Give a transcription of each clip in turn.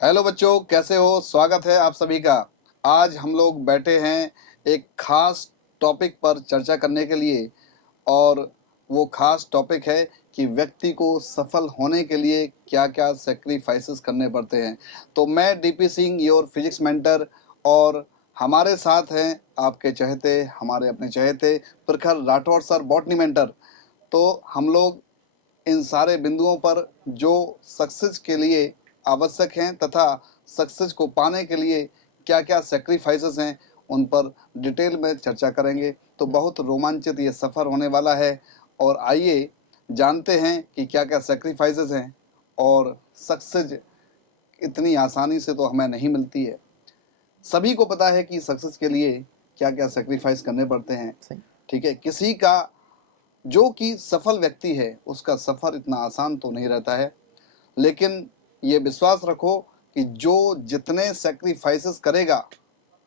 Hello बच्चों, कैसे हो? स्वागत है आप सभी का। आज हम लोग बैठे हैं एक खास टॉपिक पर चर्चा करने के लिए, और वो खास टॉपिक है कि व्यक्ति को सफल होने के लिए क्या क्या सेक्रीफाइसेस करने पड़ते हैं। तो मैं DP Singh, your physics mentor, और हमारे साथ हैं आपके चहेते, हमारे अपने चहेते प्रखर राठौड़ सर, बॉटनी मेंटर। तो हम लोग इन सारे बिंदुओं पर जो सक्सेस के लिए आवश्यक हैं तथा सक्सेस को पाने के लिए क्या क्या सेक्रीफाइसेस हैं, उन पर डिटेल में चर्चा करेंगे। तो बहुत रोमांचित ये सफ़र होने वाला है, और आइए जानते हैं कि क्या क्या सेक्रीफाइसेस हैं। और सक्सेस इतनी आसानी से तो हमें नहीं मिलती है। सभी को पता है कि सक्सेस के लिए क्या क्या सेक्रीफाइस करने पड़ते हैं। सही। ठीक है, किसी का जो कि सफल व्यक्ति है उसका सफ़र इतना आसान तो नहीं रहता है, लेकिन ये विश्वास रखो कि जो जितने सेक्रीफाइसेस करेगा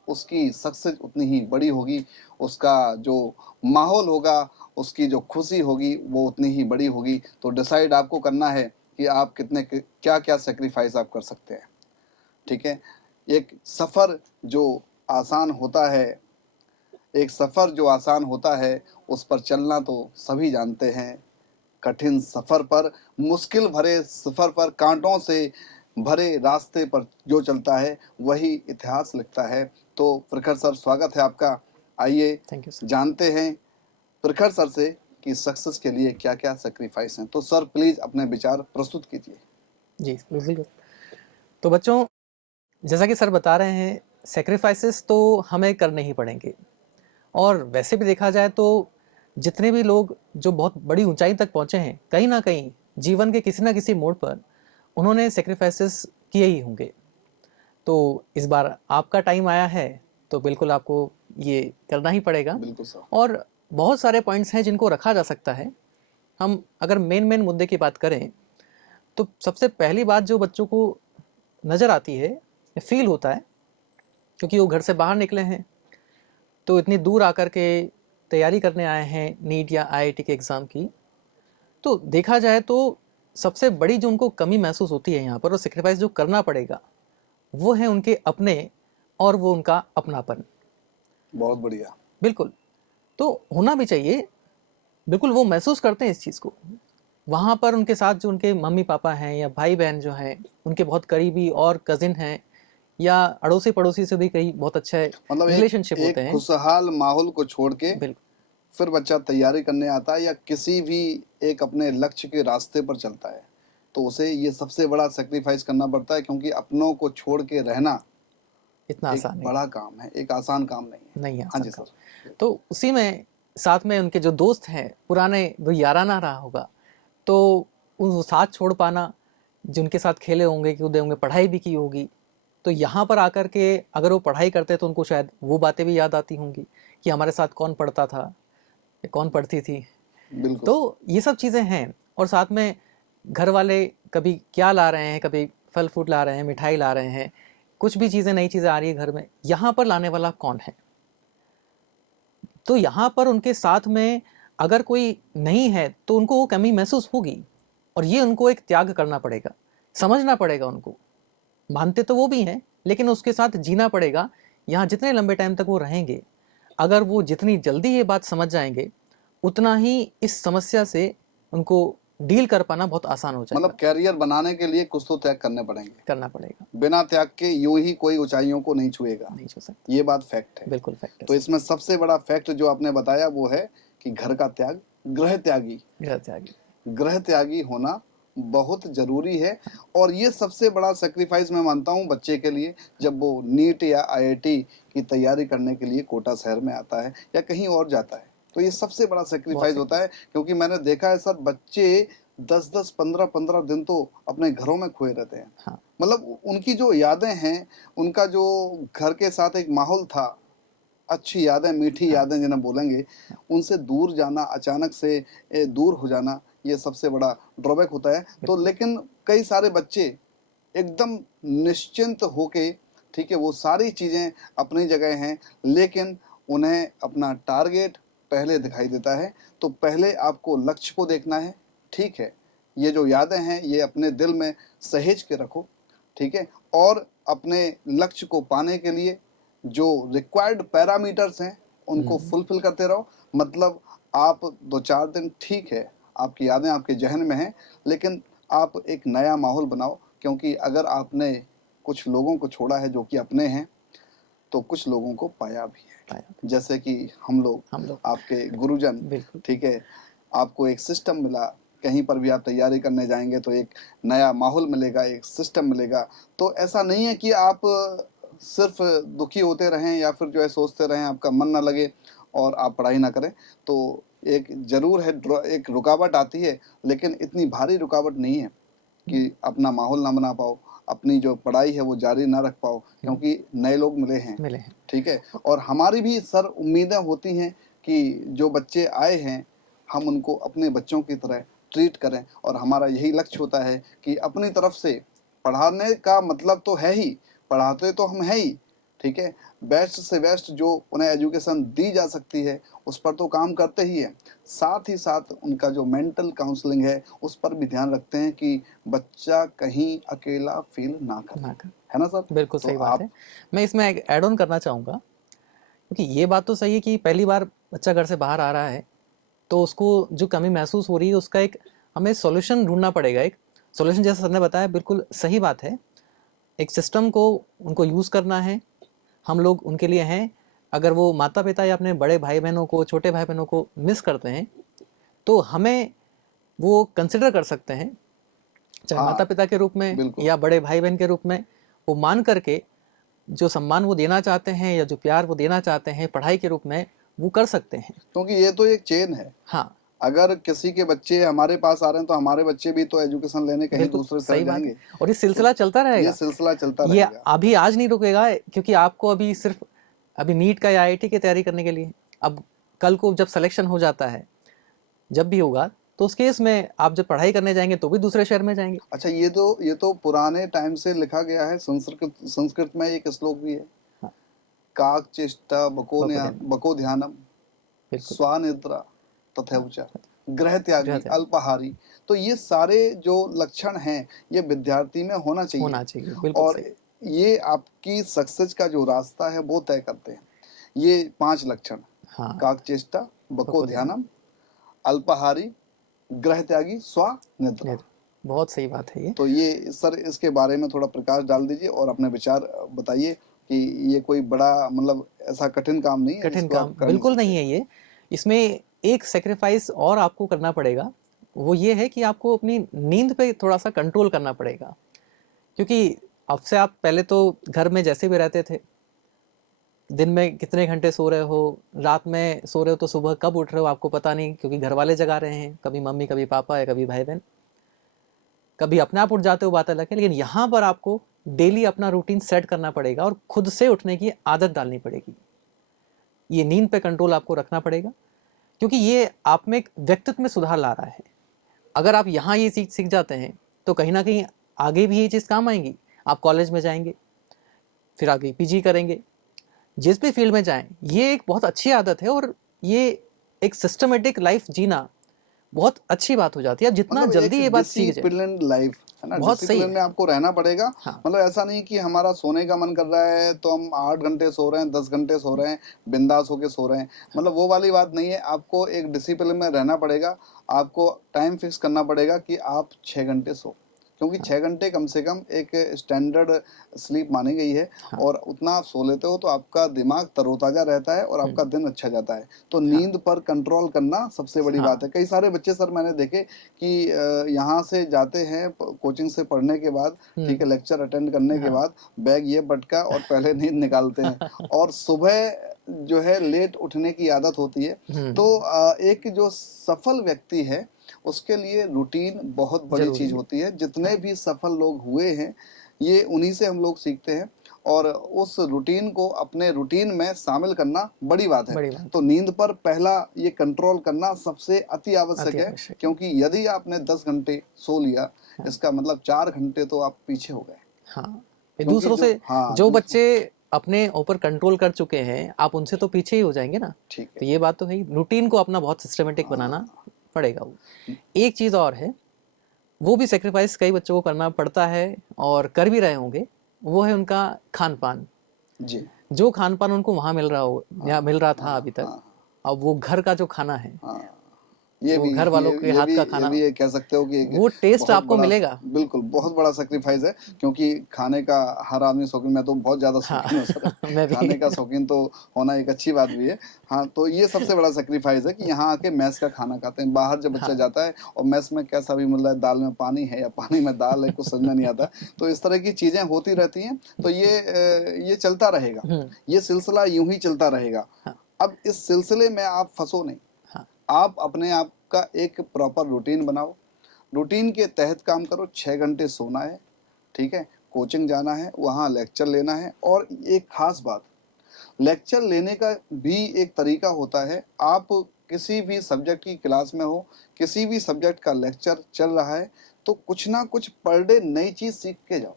उसकी सक्सेस उतनी ही बड़ी होगी, उसका जो माहौल होगा, उसकी जो खुशी होगी वो उतनी ही बड़ी होगी। तो डिसाइड आपको करना है कि आप कितने क्या क्या सेक्रीफाइस आप कर सकते हैं। ठीक है, एक सफ़र जो आसान होता है, एक सफ़र जो आसान होता है उस पर चलना तो सभी जानते हैं। कठिन सफ़र पर, मुश्किल भरे सफ़र पर, कांटों से भरे रास्ते पर जो चलता है वही इतिहास लिखता है। तो प्रखर सर, स्वागत है आपका। आइए थैंक यू सर। जानते हैं प्रखर सर से कि सक्सेस के लिए क्या क्या सेक्रीफाइस हैं। तो सर प्लीज़ अपने विचार प्रस्तुत कीजिए। जी बिल्कुल। तो बच्चों, जैसा कि सर बता रहे हैं, सेक्रीफाइसेस तो हमें करने ही पड़ेंगे। और वैसे भी देखा जाए तो जितने भी लोग जो बहुत बड़ी ऊंचाई तक पहुंचे हैं, कहीं ना कहीं जीवन के किसी ना किसी मोड़ पर उन्होंने सेक्रीफाइसेस किए ही होंगे। तो इस बार आपका टाइम आया है, तो बिल्कुल आपको ये करना ही पड़ेगा। बिल्कुल सर। और बहुत सारे पॉइंट्स हैं जिनको रखा जा सकता है। हम अगर मेन मुद्दे की बात करें तो सबसे पहली बात जो बच्चों को नज़र आती है, फील होता है, क्योंकि वो घर से बाहर निकले हैं, तो इतनी दूर आकर के तैयारी करने आए हैं नीट या आईआईटी के एग्ज़ाम की। तो देखा जाए तो सबसे बड़ी जो उनको कमी महसूस होती है यहाँ पर, और सेक्रीफाइस जो करना पड़ेगा, वो है उनके अपने और वो उनका अपनापन। बहुत बढ़िया। बिल्कुल। तो होना भी चाहिए। बिल्कुल वो महसूस करते हैं इस चीज़ को। वहाँ पर उनके साथ जो उनके मम्मी पापा हैं या भाई बहन जो हैं, उनके बहुत करीबी और कज़िन हैं, या अड़ोसी पड़ोसी से भी कई बहुत अच्छे मतलब एक रिलेशनशिप होते एक हैं। खुशहाल माहौल को छोड़ के बिल्कुल फिर बच्चा तैयारी करने आता है या किसी भी एक अपने लक्ष्य के रास्ते पर चलता है, तो उसे ये सबसे बड़ा सेक्रीफाइस करना पड़ता है, क्योंकि अपनों को छोड़ के रहना इतना एक आसान नहीं बड़ा काम है, एक आसान काम नहीं है। नहीं है हाँ आसान जी काम। सर। तो उसी में साथ में उनके जो दोस्त हैं पुराने, वो याराना रहा होगा, तो उन साथ छोड़ पाना, जिनके साथ खेले होंगे, कूदे होंगे, पढ़ाई भी की होगी, तो यहाँ पर आकर के अगर वो पढ़ाई करते तो उनको शायद वो बातें भी याद आती होंगी कि हमारे साथ कौन पढ़ता था या कौन पढ़ती थी। बिल्कुल सर। तो ये सब चीज़ें हैं। और साथ में घर वाले कभी क्या ला रहे हैं, कभी फल फ्रूट ला रहे हैं, मिठाई ला रहे हैं, कुछ भी चीज़ें, नई चीज़ें आ रही है घर में, यहाँ पर लाने वाला कौन है? तो यहाँ पर उनके साथ में अगर कोई नहीं है तो उनको वो कमी महसूस होगी, और ये उनको एक त्याग करना पड़ेगा, समझना पड़ेगा उनको। मानते तो वो भी हैं, लेकिन उसके साथ जीना पड़ेगा। यहाँ जितने लंबे टाइम तक वो रहेंगे, अगर वो जितनी जल्दी ये बात समझ जाएंगे, उतना ही इस समस्या से उनको डील कर पाना बहुत आसान हो मतलब जाएगा। कैरियर बनाने के लिए कुछ तो त्याग करने पड़ेंगे। करना पड़ेगा। बिना त्याग के यूं ही कोई ऊंचाइयों को नहीं छुएगा, नहीं छू सकते। ये बात फैक्ट है। बिल्कुल फैक्ट है तो सर। इसमें सबसे बड़ा फैक्ट जो आपने बताया वो है कि घर का त्याग, गृह त्यागी, गृह त्यागी। गृह त्यागी होना बहुत जरूरी है। और ये सबसे बड़ा सेक्रीफाइस मैं मानता हूँ बच्चे के लिए, जब वो नीट या आईआईटी की तैयारी करने के लिए कोटा शहर में आता है या कहीं और जाता है, तो ये सबसे बड़ा सेक्रीफाइस होता है। क्योंकि मैंने देखा है सर, बच्चे 10-10, 15-15 दिन तो अपने घरों में खोए रहते हैं। हाँ। मतलब उनकी जो यादें हैं, उनका जो घर के साथ एक माहौल था, अच्छी यादें, मीठी यादें जिन्हें बोलेंगे, उनसे दूर जाना, अचानक से दूर हो जाना, ये सबसे बड़ा ड्रॉबैक होता है। तो लेकिन कई सारे बच्चे एकदम निश्चिंत होके, ठीक है, वो सारी चीज़ें अपनी जगह हैं, लेकिन उन्हें अपना टारगेट पहले दिखाई देता है। तो पहले आपको लक्ष्य को देखना है। ठीक है, ये जो यादें हैं ये अपने दिल में सहेज के रखो। ठीक है, और अपने लक्ष्य को पाने के लिए जो रिक्वायर्ड पैरामीटर्स हैं उनको फुलफिल करते रहो। मतलब आप 2-4 दिन ठीक है, आपकी यादें आपके जहन में हैं, लेकिन आप एक नया माहौल बनाओ, क्योंकि अगर आपने कुछ लोगों को छोड़ा है जो कि अपने हैं, तो कुछ लोगों को पाया भी है, जैसे कि हम लोग आपके गुरुजन, ठीक है, आपको एक सिस्टम मिला, कहीं पर भी आप तैयारी करने जाएंगे तो एक नया माहौल मिलेगा, एक सिस्टम मिलेगा। तो ऐसा नहीं है कि आप सिर्फ दुखी होते रहें या फिर जो है सोचते रहें, आपका मन ना लगे और आप पढ़ाई ना करें। तो एक जरूर है, एक रुकावट आती है, लेकिन इतनी भारी रुकावट नहीं है कि अपना माहौल ना बना पाओ, अपनी जो पढ़ाई है वो जारी ना रख पाओ, क्योंकि नए लोग मिले हैं, ठीक है। और हमारी भी सर उम्मीदें होती हैं कि जो बच्चे आए हैं हम उनको अपने बच्चों की तरह ट्रीट करें, और हमारा यही लक्ष्य होता है कि अपनी तरफ से पढ़ाने का मतलब तो है ही, पढ़ाते तो हम है ही, ठीक है, बेस्ट से बेस्ट जो उन्हें एजुकेशन दी जा सकती है उस पर तो काम करते ही है, साथ ही साथ उनका जो मेंटल काउंसलिंग है उस पर भी ध्यान रखते हैं कि बच्चा कहीं अकेला फील ना करे, है ना सर? बिल्कुल सही बात है। मैं इसमें एक ऐड ऑन करना चाहूँगा, क्योंकि ये बात तो सही है कि पहली बार बच्चा घर से बाहर आ रहा है तो उसको जो कमी महसूस हो रही है उसका एक हमें सॉल्यूशन ढूंढना पड़ेगा। एक सॉल्यूशन, जैसा सर ने बताया, बिल्कुल सही बात है। एक सिस्टम को उनको यूज़ करना है, हम लोग उनके लिए हैं। अगर वो माता पिता या अपने बड़े भाई बहनों को, छोटे भाई बहनों को मिस करते हैं तो हमें वो कंसिडर कर सकते हैं, चाहे माता पिता के रूप में या बड़े भाई बहन के रूप में। वो मान करके जो सम्मान वो देना चाहते हैं या जो प्यार वो देना चाहते हैं पढ़ाई के रूप में, वो कर सकते हैं, क्योंकि ये तो एक चेन है। हाँ, अगर किसी के बच्चे हमारे पास आ रहे हैं तो हमारे बच्चे भी तो एजुकेशन लेने कहीं दूसरे तरफ जाएंगे, और ये सिलसिला चलता रहेगा, ये सिलसिला चलता ये रहेगा। अभी आज नहीं रुकेगा, क्योंकि आपको अभी सिर्फ अभी नीट का या IIT की तैयारी करने के लिए, अब कल को जब सिलेक्शन हो जाता है, जब भी होगा, तो उस केस में आप जब पढ़ाई करने जाएंगे तो भी दूसरे शहर में जाएंगे। अच्छा, ये तो पुराने टाइम से लिखा गया है, संस्कृत में एक श्लोक भी है, हाँ। काक चेष्टा बको ध्यानम स्वानिद्रा तथैवच ग्रह त्यागी अल्पाहारी। तो ये सारे जो लक्षण हैं ये विद्यार्थी में होना चाहिए, और ये आपकी सक्सेस का जो रास्ता है वो तय करते हैं, ये 5 लक्षण, हाँ। काक चेष्टा बको ध्यानम अल्पाहारी ग्रह त्यागी स्वानिद्रा। बहुत सही बात है ये। तो ये सर इसके बारे में थोड़ा प्रकाश डाल दीजिए और अपने विचार बताइए कि ये कोई बड़ा मतलब ऐसा कठिन काम नहीं है। कठिन काम बिल्कुल नहीं है ये। इसमें एक सेक्रीफाइस और आपको करना पड़ेगा, वो ये है कि आपको अपनी नींद पे थोड़ा सा कंट्रोल करना पड़ेगा, क्योंकि अब से आप पहले तो घर में जैसे भी रहते थे, दिन में कितने घंटे सो रहे हो, रात में सो रहे हो तो सुबह कब उठ रहे हो आपको पता नहीं, क्योंकि घर वाले जगा रहे हैं, कभी मम्मी कभी पापा या कभी भाई बहन, कभी अपने आप उठ जाते हो, बात अलग है। लेकिन यहाँ पर आपको डेली अपना रूटीन सेट करना पड़ेगा और खुद से उठने की आदत डालनी पड़ेगी। ये नींद पे कंट्रोल आपको रखना पड़ेगा, क्योंकि ये आप में एक व्यक्तित्व में सुधार ला रहा है। अगर आप यहाँ ये सीख जाते हैं तो कहीं ना कहीं आगे भी ये चीज़ काम आएंगी। आप कॉलेज में जाएंगे, फिर आगे PG करेंगे, जिस भी फील्ड में जाएं, ये एक बहुत अच्छी आदत है और ये एक सिस्टमेटिक लाइफ जीना बहुत अच्छी बात हो जाती है। अब जितना मतलब जल्दी ये बात सीख जाए, लाइफ है ना, बहुत सही में आपको रहना पड़ेगा। हाँ। मतलब ऐसा नहीं कि हमारा सोने का मन कर रहा है तो हम 8 घंटे सो रहे हैं, 10 घंटे सो रहे हैं, बिंदास होके सो रहे हैं, मतलब वो वाली बात नहीं है। आपको एक डिसिप्लिन में रहना पड़ेगा, आपको टाइम फिक्स करना पड़ेगा कि आप 6 घंटे सो, क्योंकि 6 घंटे कम से कम एक स्टैंडर्ड स्लीप मानी गई है। हाँ। और उतना आप सो लेते हो तो आपका दिमाग तरोताजा रहता है और आपका दिन अच्छा जाता है। तो नींद पर कंट्रोल करना सबसे बड़ी बात है। कई सारे बच्चे सर मैंने देखे कि यहाँ से जाते हैं कोचिंग से पढ़ने के बाद, ठीक है, लेक्चर अटेंड करने के बाद बैग ये पटका और पहले नींद निकालते हैं और सुबह जो है लेट उठने की आदत होती है। तो एक जो सफल व्यक्ति है उसके लिए रूटीन बहुत बड़ी चीज होती है। जितने भी सफल लोग हुए हैं ये उन्हीं से हम लोग सीखते हैं, और उस रूटीन को अपने रूटीन में शामिल करना बड़ी बात है। तो नींद पर पहला ये कंट्रोल करना सबसे अति आवश्यक है, क्योंकि यदि आपने 10 घंटे सो लिया, इसका मतलब 4 घंटे तो आप पीछे हो गए। हाँ, दूसरों से जो बच्चे अपने ऊपर कंट्रोल कर चुके हैं, आप उनसे तो पीछे ही हो जाएंगे ना। ठीक है, तो ये बात तो है। रूटीन को अपना बहुत सिस्टमेटिक बनाना पड़ेगा। वो एक चीज़ और है, वो भी सेक्रीफाइस कई बच्चों को करना पड़ता है और कर भी रहे होंगे, वो है उनका खान पान। जी। जो खान पान उनको वहाँ मिल रहा हो या मिल रहा था अभी तक, हाँ अब वो घर का जो खाना है, हाँ, ये वो भी घर वालों के हाथ का खाना, ये कह सकते हो कि एक वो टेस्ट बहुत आपको बड़ा, मिलेगा। बिल्कुल बहुत बड़ा सेक्रीफाइस है, क्योंकि खाने का हर आदमी शौकीन, मैं तो बहुत ज़्यादा हाँ शौकीन हूँ सर, मैं भी खाने का शौकीन तो होना एक अच्छी बात भी है। हाँ, तो ये सबसे बड़ा सेक्रीफाइस है कि यहाँ आके मैस का खाना खाते हैं। बाहर जब बच्चा हाँ जाता है और मैस में कैसा भी मिल रहा है, दाल में पानी है या पानी में दाल है, कुछ समझ में नहीं आता। तो इस तरह की चीज़ें होती रहती हैं, तो ये चलता रहेगा, ये सिलसिला यूं ही चलता रहेगा। हाँ अब इस सिलसिले में आप फंसो नहीं, हाँ आप अपने आप का एक प्रॉपर रूटीन बनाओ, रूटीन के तहत काम करो। 6 घंटे सोना है, ठीक है, कोचिंग जाना है, वहाँ लेक्चर लेना है। और एक खास बात, लेक्चर लेने का भी एक तरीका होता है। आप किसी भी सब्जेक्ट की क्लास में हो, किसी भी सब्जेक्ट का लेक्चर चल रहा है, तो कुछ ना कुछ पर डे नई चीज़ सीख के जाओ,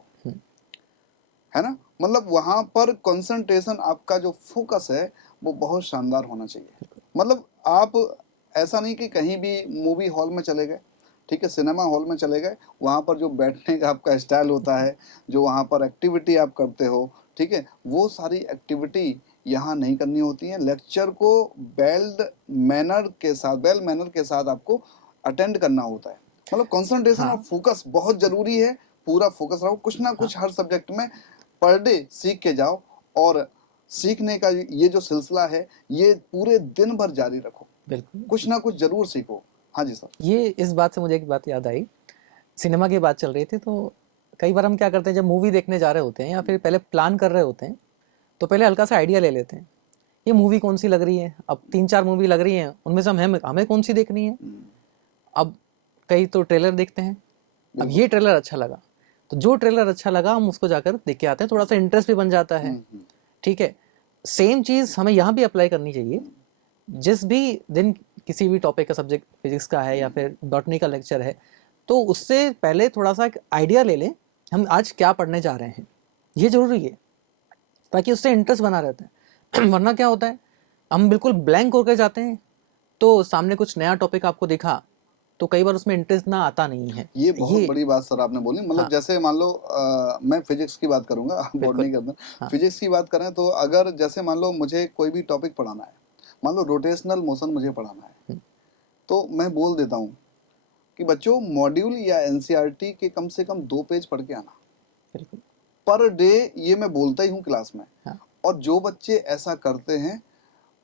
है ना। मतलब वहाँ पर कंसंट्रेशन, आपका जो फोकस है वो बहुत शानदार होना चाहिए। मतलब आप ऐसा नहीं कि कहीं भी मूवी हॉल में चले गए, ठीक है, सिनेमा हॉल में चले गए, वहाँ पर जो बैठने का आपका स्टाइल होता है, जो वहाँ पर एक्टिविटी आप करते हो, ठीक है, वो सारी एक्टिविटी यहाँ नहीं करनी होती है। लेक्चर को वेल मैनर के साथ आपको अटेंड करना होता है। मतलब कंसंट्रेशन और फोकस बहुत जरूरी है। पूरा फोकस रहो, कुछ ना कुछ हर सब्जेक्ट में पर डे सीख के जाओ। और सीखने का ये जो सिलसिला है, ये पूरे दिन भर जारी रखो, बिल्कुल, कुछ ना कुछ जरूर सीखो। हाँ जी सर। ये इस बात से मुझे एक बात याद आई, सिनेमा की बात चल रही थी, तो कई बार हम क्या करते हैं, जब मूवी देखने जा रहे होते हैं या फिर पहले प्लान कर रहे होते हैं, तो पहले हल्का सा आइडिया ले लेते हैं, ये मूवी कौन सी लग रही है। अब 3-4 मूवी लग रही हैं, उनमें से हमें कौन सी देखनी है। अब कई तो ट्रेलर देखते हैं, अब ये ट्रेलर अच्छा लगा, तो जो ट्रेलर अच्छा लगा हम उसको जाकर देख के आते हैं, थोड़ा सा इंटरेस्ट भी बन जाता है। ठीक है, सेम चीज़ हमें यहाँ भी अप्लाई करनी चाहिए। जिस भी दिन किसी भी टॉपिक का, सब्जेक्ट फिजिक्स का है या फिर बॉटनी का लेक्चर है, तो उससे पहले थोड़ा सा आइडिया ले लें हम आज क्या पढ़ने जा रहे हैं, ये जरूरी है, ताकि उससे इंटरेस्ट बना रहता है। वरना क्या होता है, हम बिल्कुल ब्लैंक होकर जाते हैं, तो सामने कुछ नया टॉपिक आपको दिखा, तो कई बार उसमें इंटरेस्ट ना आता नहीं है। ये बहुत बड़ी बात सर आपने बोली। मतलब हाँ, जैसे मान लो मैं फिजिक्स की बात करूंगा, आप बॉटनी करते हैं। हाँ, फिजिक्स की बात करें तो अगर जैसे मान लो मुझे कोई भी टॉपिक पढ़ाना है, मान लो रोटेशनल मोशन मुझे पढ़ाना है, तो मैं बोल देता हूँ कि बच्चों मॉड्यूल या एनसीईआरटी के कम से कम 2 पेज पढ़ के आना बिल्कुल, पर डे। ये मैं बोलता ही हूँ क्लास में। हाँ, और जो बच्चे ऐसा करते हैं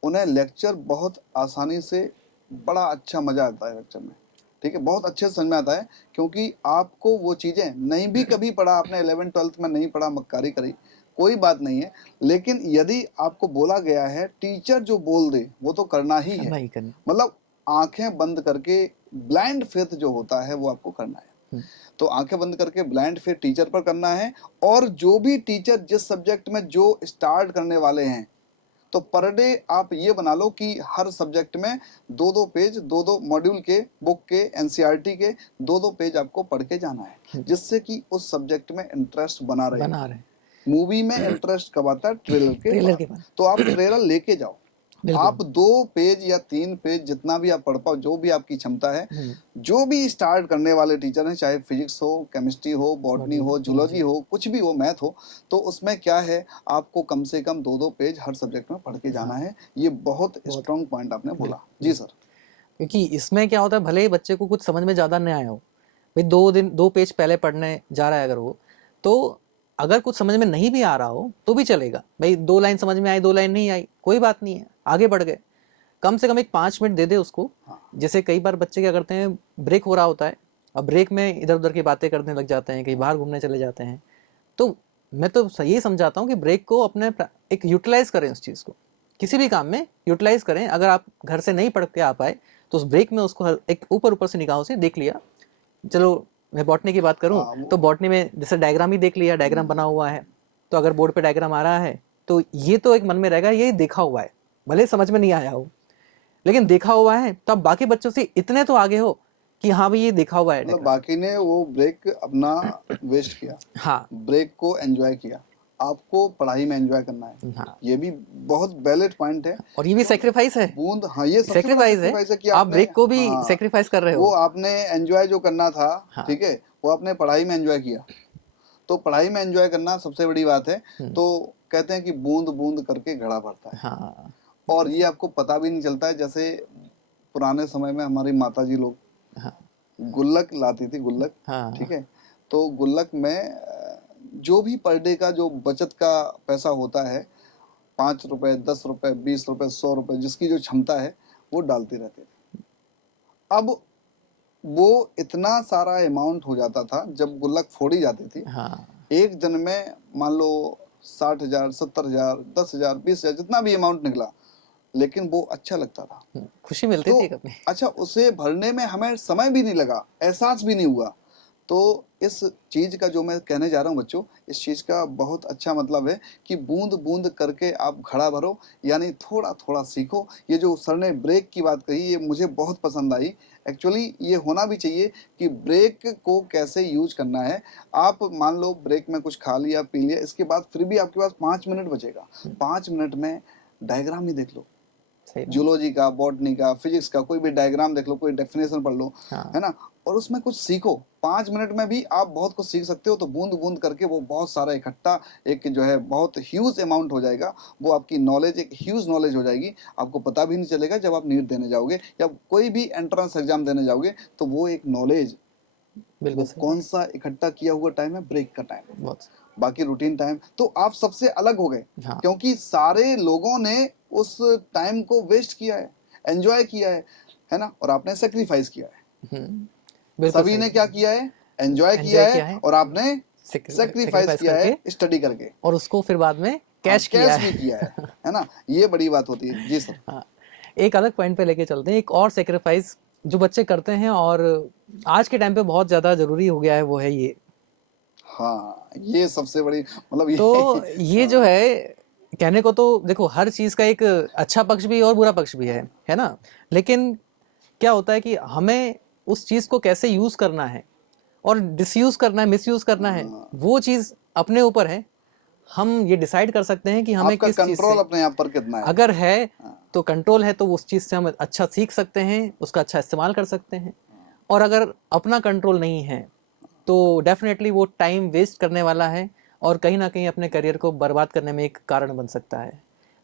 उन्हें लेक्चर बहुत आसानी से, बड़ा अच्छा मजा आता है लेक्चर में, ठीक है, बहुत अच्छे से समझ में आता है। क्योंकि आपको वो चीज़ें नहीं भी कभी पढ़ा, आपने 11th-12th में नहीं पढ़ा, मक्कारी करी, कोई बात नहीं है, लेकिन यदि आपको बोला गया है, टीचर जो बोल दे वो तो करना ही है। मतलब आंखें बंद करके ब्लाइंड फेथ जो होता है वो आपको करना है। तो आंखें बंद करके ब्लाइंड फेथ टीचर पर करना है। और जो भी टीचर जिस सब्जेक्ट में जो स्टार्ट करने वाले हैं, तो पर डे आप ये बना लो कि हर सब्जेक्ट में 2-2 पेज, 2-2 मॉड्यूल के, बुक के, एनसीईआरटी के 2-2 पेज आपको पढ़ के जाना है, जिससे कि उस सब्जेक्ट में इंटरेस्ट बना रहे। मूवी में इंटरेस्ट कब आता है? ट्रेलर के बाद। तो आप ट्रेलर लेके जाओ, आप 2 पेज या 3 पेज जितना भी आप पढ़ पाओ, जो भी आपकी क्षमता है। जो भी स्टार्ट करने वाले टीचर हैं, चाहे फिजिक्स हो, केमिस्ट्री हो, बॉटनी हो, जूलॉजी हो, कुछ भी हो, मैथ हो, तो उसमें क्या है, आपको कम से कम 2-2 पेज हर सब्जेक्ट में पढ़ के जाना है। ये बहुत स्ट्रॉन्ग पॉइंट आपने बोला। जी सर। क्योंकि इसमें क्या होता है, भले ही बच्चे को कुछ समझ में ज़्यादा नहीं आया हो, भाई 2 पेज पहले पढ़ने जा रहा है अगर वो, तो अगर कुछ समझ में नहीं भी आ रहा हो तो भी चलेगा, भाई 2 लाइन समझ में आई, 2 लाइन नहीं आई, कोई बात नहीं है, आगे बढ़ गए। कम से कम एक 5 मिनट दे दे उसको। जैसे कई बार बच्चे क्या करते हैं, ब्रेक हो रहा होता है, अब ब्रेक में इधर उधर की बातें करने लग जाते हैं, कहीं बाहर घूमने चले जाते हैं। तो मैं तो यही समझाता हूँ कि ब्रेक को अपने एक यूटिलाइज करें, उस चीज़ को किसी भी काम में यूटिलाइज करें। अगर आप घर से नहीं पढ़ के आ पाए तो उस ब्रेक में उसको एक ऊपर से निगाहों से देख लिया। चलो मैं बॉटनी की बात करूं, तो बॉटनी में जैसे डायग्राम ही देख लिया, डायग्राम बना हुआ है, तो अगर बोर्ड पे डायग्राम आ रहा है तो ये तो एक मन में रहेगा, ये देखा हुआ है, भले समझ में नहीं आया हो, लेकिन देखा हुआ है, तो आप बाकी बच्चों से इतने तो आगे हो कि हाँ भाई ये देखा हुआ है। मतलब बाकी ने वो ब्रेक अपना वेस्ट किया, हाँ, ब्रेक को एंजॉय किया, आपको पढ़ाई में एंजॉय करना है। हाँ, ये भी बहुत वैलिड पॉइंट है। और ये भी सेक्रीफाइस है, बूंद, हाँ, ये सबसे बड़ा सेक्रीफाइस है, सेक्रीफाइस है कि आप आपने, ब्रेक को भी हाँ, सेक्रीफाइस कर रहे वो हो। आपने एंजॉय जो करना था, हाँ। ठीक है, वो आपने पढ़ाई में एंजॉय किया। तो पढ़ाई में एंजॉय करना सबसे बड़ी बात है। तो कहते हैं कि बूंद बूंद करके घड़ा भरता है। हाँ, और ये आपको पता भी नहीं चलता है। जैसे पुराने समय में हमारी माता जी लोग हाँ, गुल्लक लाती थी, गुल्लक, हाँ, ठीक है, तो गुल्लक में जो भी पर डे का जो बचत का पैसा होता है, 5 रुपए, 10 रुपए, 20 रुपए, 100 रुपए, जिसकी जो क्षमता है वो डालते रहते थे। अब वो इतना सारा अमाउंट हो जाता था जब गुल्लक फोड़ी जाती थी। हाँ, एक दिन में मान लो 60,000, 70,000, 10,000, 20,000, जितना भी अमाउंट निकला, लेकिन वो अच्छा लगता था। खुशी मिलती तो थी कभी। अच्छा, उसे भरने में हमें समय भी नहीं लगा, एहसास भी नहीं हुआ। तो इस चीज का जो मैं कहने जा रहा हूँ बच्चों, इस चीज का बहुत अच्छा मतलब है कि बूंद बूंद करके आप घड़ा भरो, यानी थोड़ा थोड़ा सीखो। ये जो सर ने ब्रेक की बात कही, ये मुझे बहुत पसंद आई। एक्चुअली ये होना भी चाहिए कि ब्रेक को कैसे यूज करना है। आप मान लो ब्रेक में कुछ खा लिया, पी लिया, इसके बाद फिर भी आपके पास 5 मिनट बचेगा। 5 मिनट में डायग्राम ही देख लो, सही बात। जूलॉजी का, बॉटनी का, फिजिक्स का, कोई भी डायग्राम देख लो, कोई डेफिनेशन पढ़ लो, हाँ, है ना, और उसमें कुछ सीखो। 5 मिनट में भी आप बहुत कुछ सीख सकते हो। तो बूंद बूंद करके वो बहुत सारा इकट्ठा एक जो है बहुत ह्यूज अमाउंट हो जाएगा। वो आपकी नॉलेज एक ह्यूज नॉलेज हो जाएगी। आपको पता भी नहीं चलेगा जब आप नीट देने जाओगे या कोई भी एंट्रेंस एग्जाम देने जाओगे, तो वो एक नॉलेज, बिल्कुल वो सही कौन बात। सा इकट्ठा किया हुआ टाइम है, ब्रेक का टाइम, बहुत। बाकी रूटीन टाइम। तो आप सबसे अलग हो गए, हाँ, क्योंकि सारे लोगों ने उस टाइम को वेस्ट किया है, एंजॉय किया है ना, और आपने सेक्रीफाइस किया है। बिल्कुल सभी सही। ने क्या किया है, एंजॉय किया एंजॉय है, किया है, और आपने सेक्रीफाइस सेक्रीफाइस किया है करके, स्टडी करके। और उसको फिर बाद में हाँ, कैश किया कैश भी है। किया है ना, ये बड़ी बात होती है। जी सर। हाँ, एक अलग पॉइंट पे लेके चलते हैं। एक और सेक्रीफाइस जो बच्चे करते हैं और आज के टाइम पे बहुत ज़्यादा ज़रूरी हो गया है, वो है ये। हाँ, ये सबसे बड़ी मतलब ये तो ये जो हाँ, है, कहने को तो देखो हर चीज़ का एक अच्छा पक्ष भी और बुरा पक्ष भी है ना। लेकिन क्या होता है कि हमें उस चीज़ को कैसे यूज़ करना है और डिसयूज़ करना है, मिसयूज़ करना है, वो चीज़ अपने ऊपर है। हम ये डिसाइड कर सकते हैं कि हमें आपका किस चीज़ कंट्रोल से, अपने आप पर कितना है। अगर है तो कंट्रोल है तो उस चीज़ से हम अच्छा सीख सकते हैं, उसका अच्छा इस्तेमाल कर सकते हैं। और अगर अपना कंट्रोल नहीं है तो डेफिनेटली वो टाइम वेस्ट करने वाला है और कहीं ना कहीं अपने करियर को बर्बाद करने में एक कारण बन सकता है।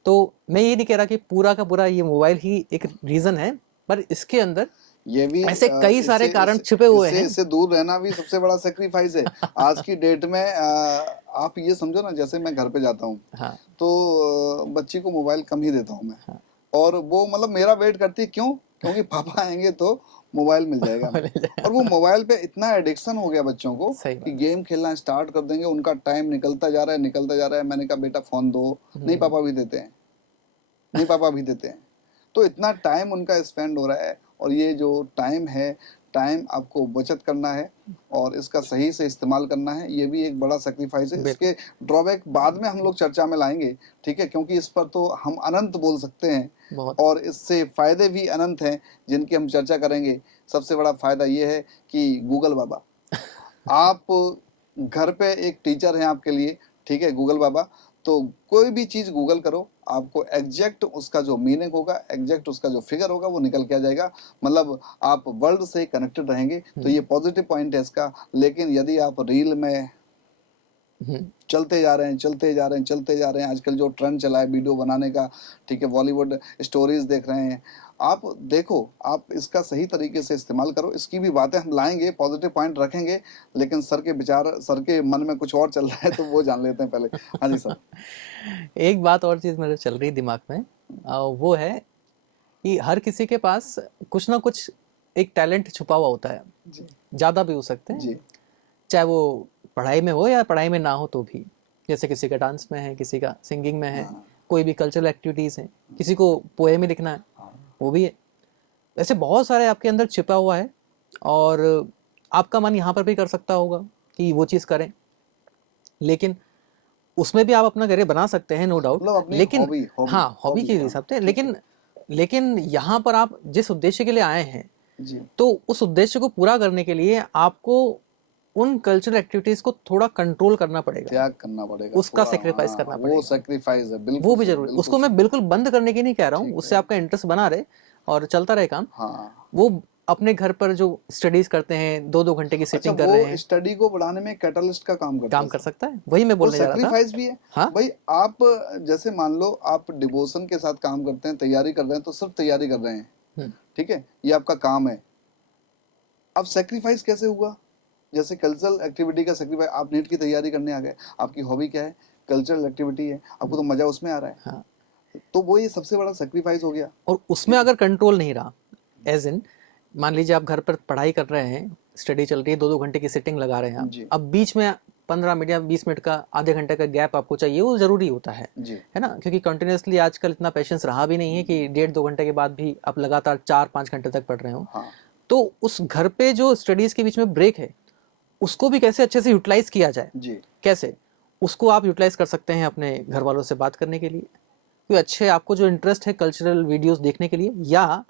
तो मैं ये नहीं कह रहा कि पूरा का पूरा ये मोबाइल ही एक रीज़न है, पर इसके अंदर ये भी ऐसे कई सारे कारण छिपे हुए हैं। इससे दूर रहना भी सबसे बड़ा सेक्रीफाइस है आज की डेट में। आप ये समझो ना, जैसे मैं घर पे जाता हूँ, हाँ, तो बच्ची को मोबाइल कम ही देता हूँ मैं। हाँ। और वो मतलब मेरा वेट करती है, क्यों? क्योंकि पापा आएंगे तो मोबाइल मिल जाएगा हमें। और वो मोबाइल पे इतना एडिक्शन हो गया बच्चों को सही कि बात। गेम खेलना स्टार्ट कर देंगे, उनका टाइम निकलता जा रहा है, निकलता जा रहा है। मैंने कहा बेटा फोन दो, नहीं पापा भी देते हैं, नहीं पापा भी देते हैं। तो इतना टाइम उनका स्पेंड हो रहा है। और ये जो टाइम है, टाइम आपको बचत करना है और इसका सही से इस्तेमाल करना है, ये भी एक बड़ा सेक्रीफाइस है। बिल्कुल। इसके ड्रॉबैक बाद में हम लोग चर्चा में लाएंगे, ठीक है, क्योंकि इस पर तो हम अनंत बोल सकते हैं बहुत। और इससे फायदे भी अनंत हैं जिनकी हम चर्चा करेंगे। सबसे बड़ा फायदा ये है कि गूगल बाबा, आप घर पे एक टीचर हैं आपके लिए, ठीक है, गूगल बाबा। तो कोई भी चीज गूगल करो, आपको एग्जैक्ट उसका जो मीनिंग होगा, एग्जैक्ट उसका जो फिगर होगा, वो निकल के आ जाएगा। मतलब आप वर्ल्ड से कनेक्टेड रहेंगे। तो ये पॉजिटिव पॉइंट है इसका। लेकिन यदि आप रील में चलते जा रहे हैं, चलते जा रहे हैं, चलते जा रहे हैं, आजकल जो ट्रेंड चला है वीडियो बनाने का, ठीक है, बॉलीवुड स्टोरीज देख रहे हैं, आप देखो, आप इसका सही तरीके से इस्तेमाल करो। इसकी भी बातें हम लाएंगे, पॉजिटिव पॉइंट रखेंगे। लेकिन सर के विचार, सर के मन में कुछ और चल रहा है, तो वो जान लेते हैं पहले। हाँ जी सर। एक बात और चीज़ मेरे चल रही दिमाग में, वो है कि हर किसी के पास कुछ ना कुछ एक टैलेंट छुपा हुआ होता है। जी ज़्यादा भी हो सकते हैं, जी चाहे वो पढ़ाई में हो या पढ़ाई में ना हो तो भी। जैसे किसी का डांस में है, किसी का सिंगिंग में है, हाँ, कोई भी कल्चरल एक्टिविटीज़ हैं, किसी को पोएम ही लिखना है, हाँ, वो भी है। ऐसे बहुत सारे आपके अंदर छिपा हुआ है और आपका मन यहाँ पर भी कर सकता होगा कि वो चीज़ करें, लेकिन उसमें भी आप अपना करियर बना सकते हैं, नो डाउट। मतलब अपनी लेकिन हॉबी, हॉबी, हाँ, हॉबी हॉबी, के हाँ, हिसाब से। ठीक है। लेकिन यहाँ पर आप जिस उद्देश्य के लिए आए हैं, जी तो उस उद्देश्य को पूरा करने के लिए आपको उन कल्चरल एक्टिविटीज को थोड़ा कंट्रोल करना पड़ेगा, त्याग करना पड़ेगा, उसका थोड़ा, सेक्रीफाइस हाँ, करना वो पड़ेगा, सेक्रीफाइस है, बिल्कुल वो भी सही, जरूरी। बिल्कुल उसको मैं सही। बिल्कुल बंद करने की नहीं कह रहा हूँ, ठीक उससे है। आपका इंटरेस्ट बना रहे और चलता रहे काम। हाँ। वो अपने घर पर जो स्टडीज करते हैं, 2-2 घंटे की अच्छा, सिटिंग कर रहे वो हैं, स्टडी को बढ़ाने में कैटलिस्ट का काम करता काम है कर सर। सकता है, वही मैं वो बोलने जा रहा था। सेक्रीफाइस भी है हाँ, भाई। आप जैसे मान लो आप डिवोशन के साथ काम करते हैं, तैयारी कर रहे हैं, तो सिर्फ तैयारी कर रहे हैं, ठीक है, ये आपका काम है। अब सेक्रीफाइस कैसे हुआ? जैसे कल्चरल एक्टिविटी का सेक्रीफाइस, आप नीट की तैयारी करने आ गए, आपकी हॉबी क्या है? कल्चरल एक्टिविटी है, आपको तो मजा उसमें आ रहा है, हाँ। तो वो ये सबसे बड़ा सेक्रीफाइस हो गया। और उसमें अगर कंट्रोल नहीं रहा, एज इन मान लीजिए आप घर पर पढ़ाई कर रहे हैं, स्टडी चल रही है, 2-2 घंटे की सिटिंग लगा रहे हैं आप, जी। अब बीच में 15 मिनट या 20 मिनट का, आधे घंटे का गैप आपको चाहिए, वो जरूरी होता है ना, क्योंकि कंटिन्यूसली आजकल इतना पेशेंस रहा भी नहीं है कि 1.5-2 घंटे के बाद भी आप लगातार 4-5 घंटे तक पढ़ रहे हो। हाँ। तो उस घर पे जो स्टडीज के बीच में ब्रेक है, उसको भी कैसे अच्छे से यूटिलाइज किया जाए, जी। कैसे उसको आप यूटिलाइज कर सकते हैं अपने घर वालों से बात करने के लिए, कोई अच्छे आपको जो इंटरेस्ट है कल्चरल वीडियोस देखने के लिए, या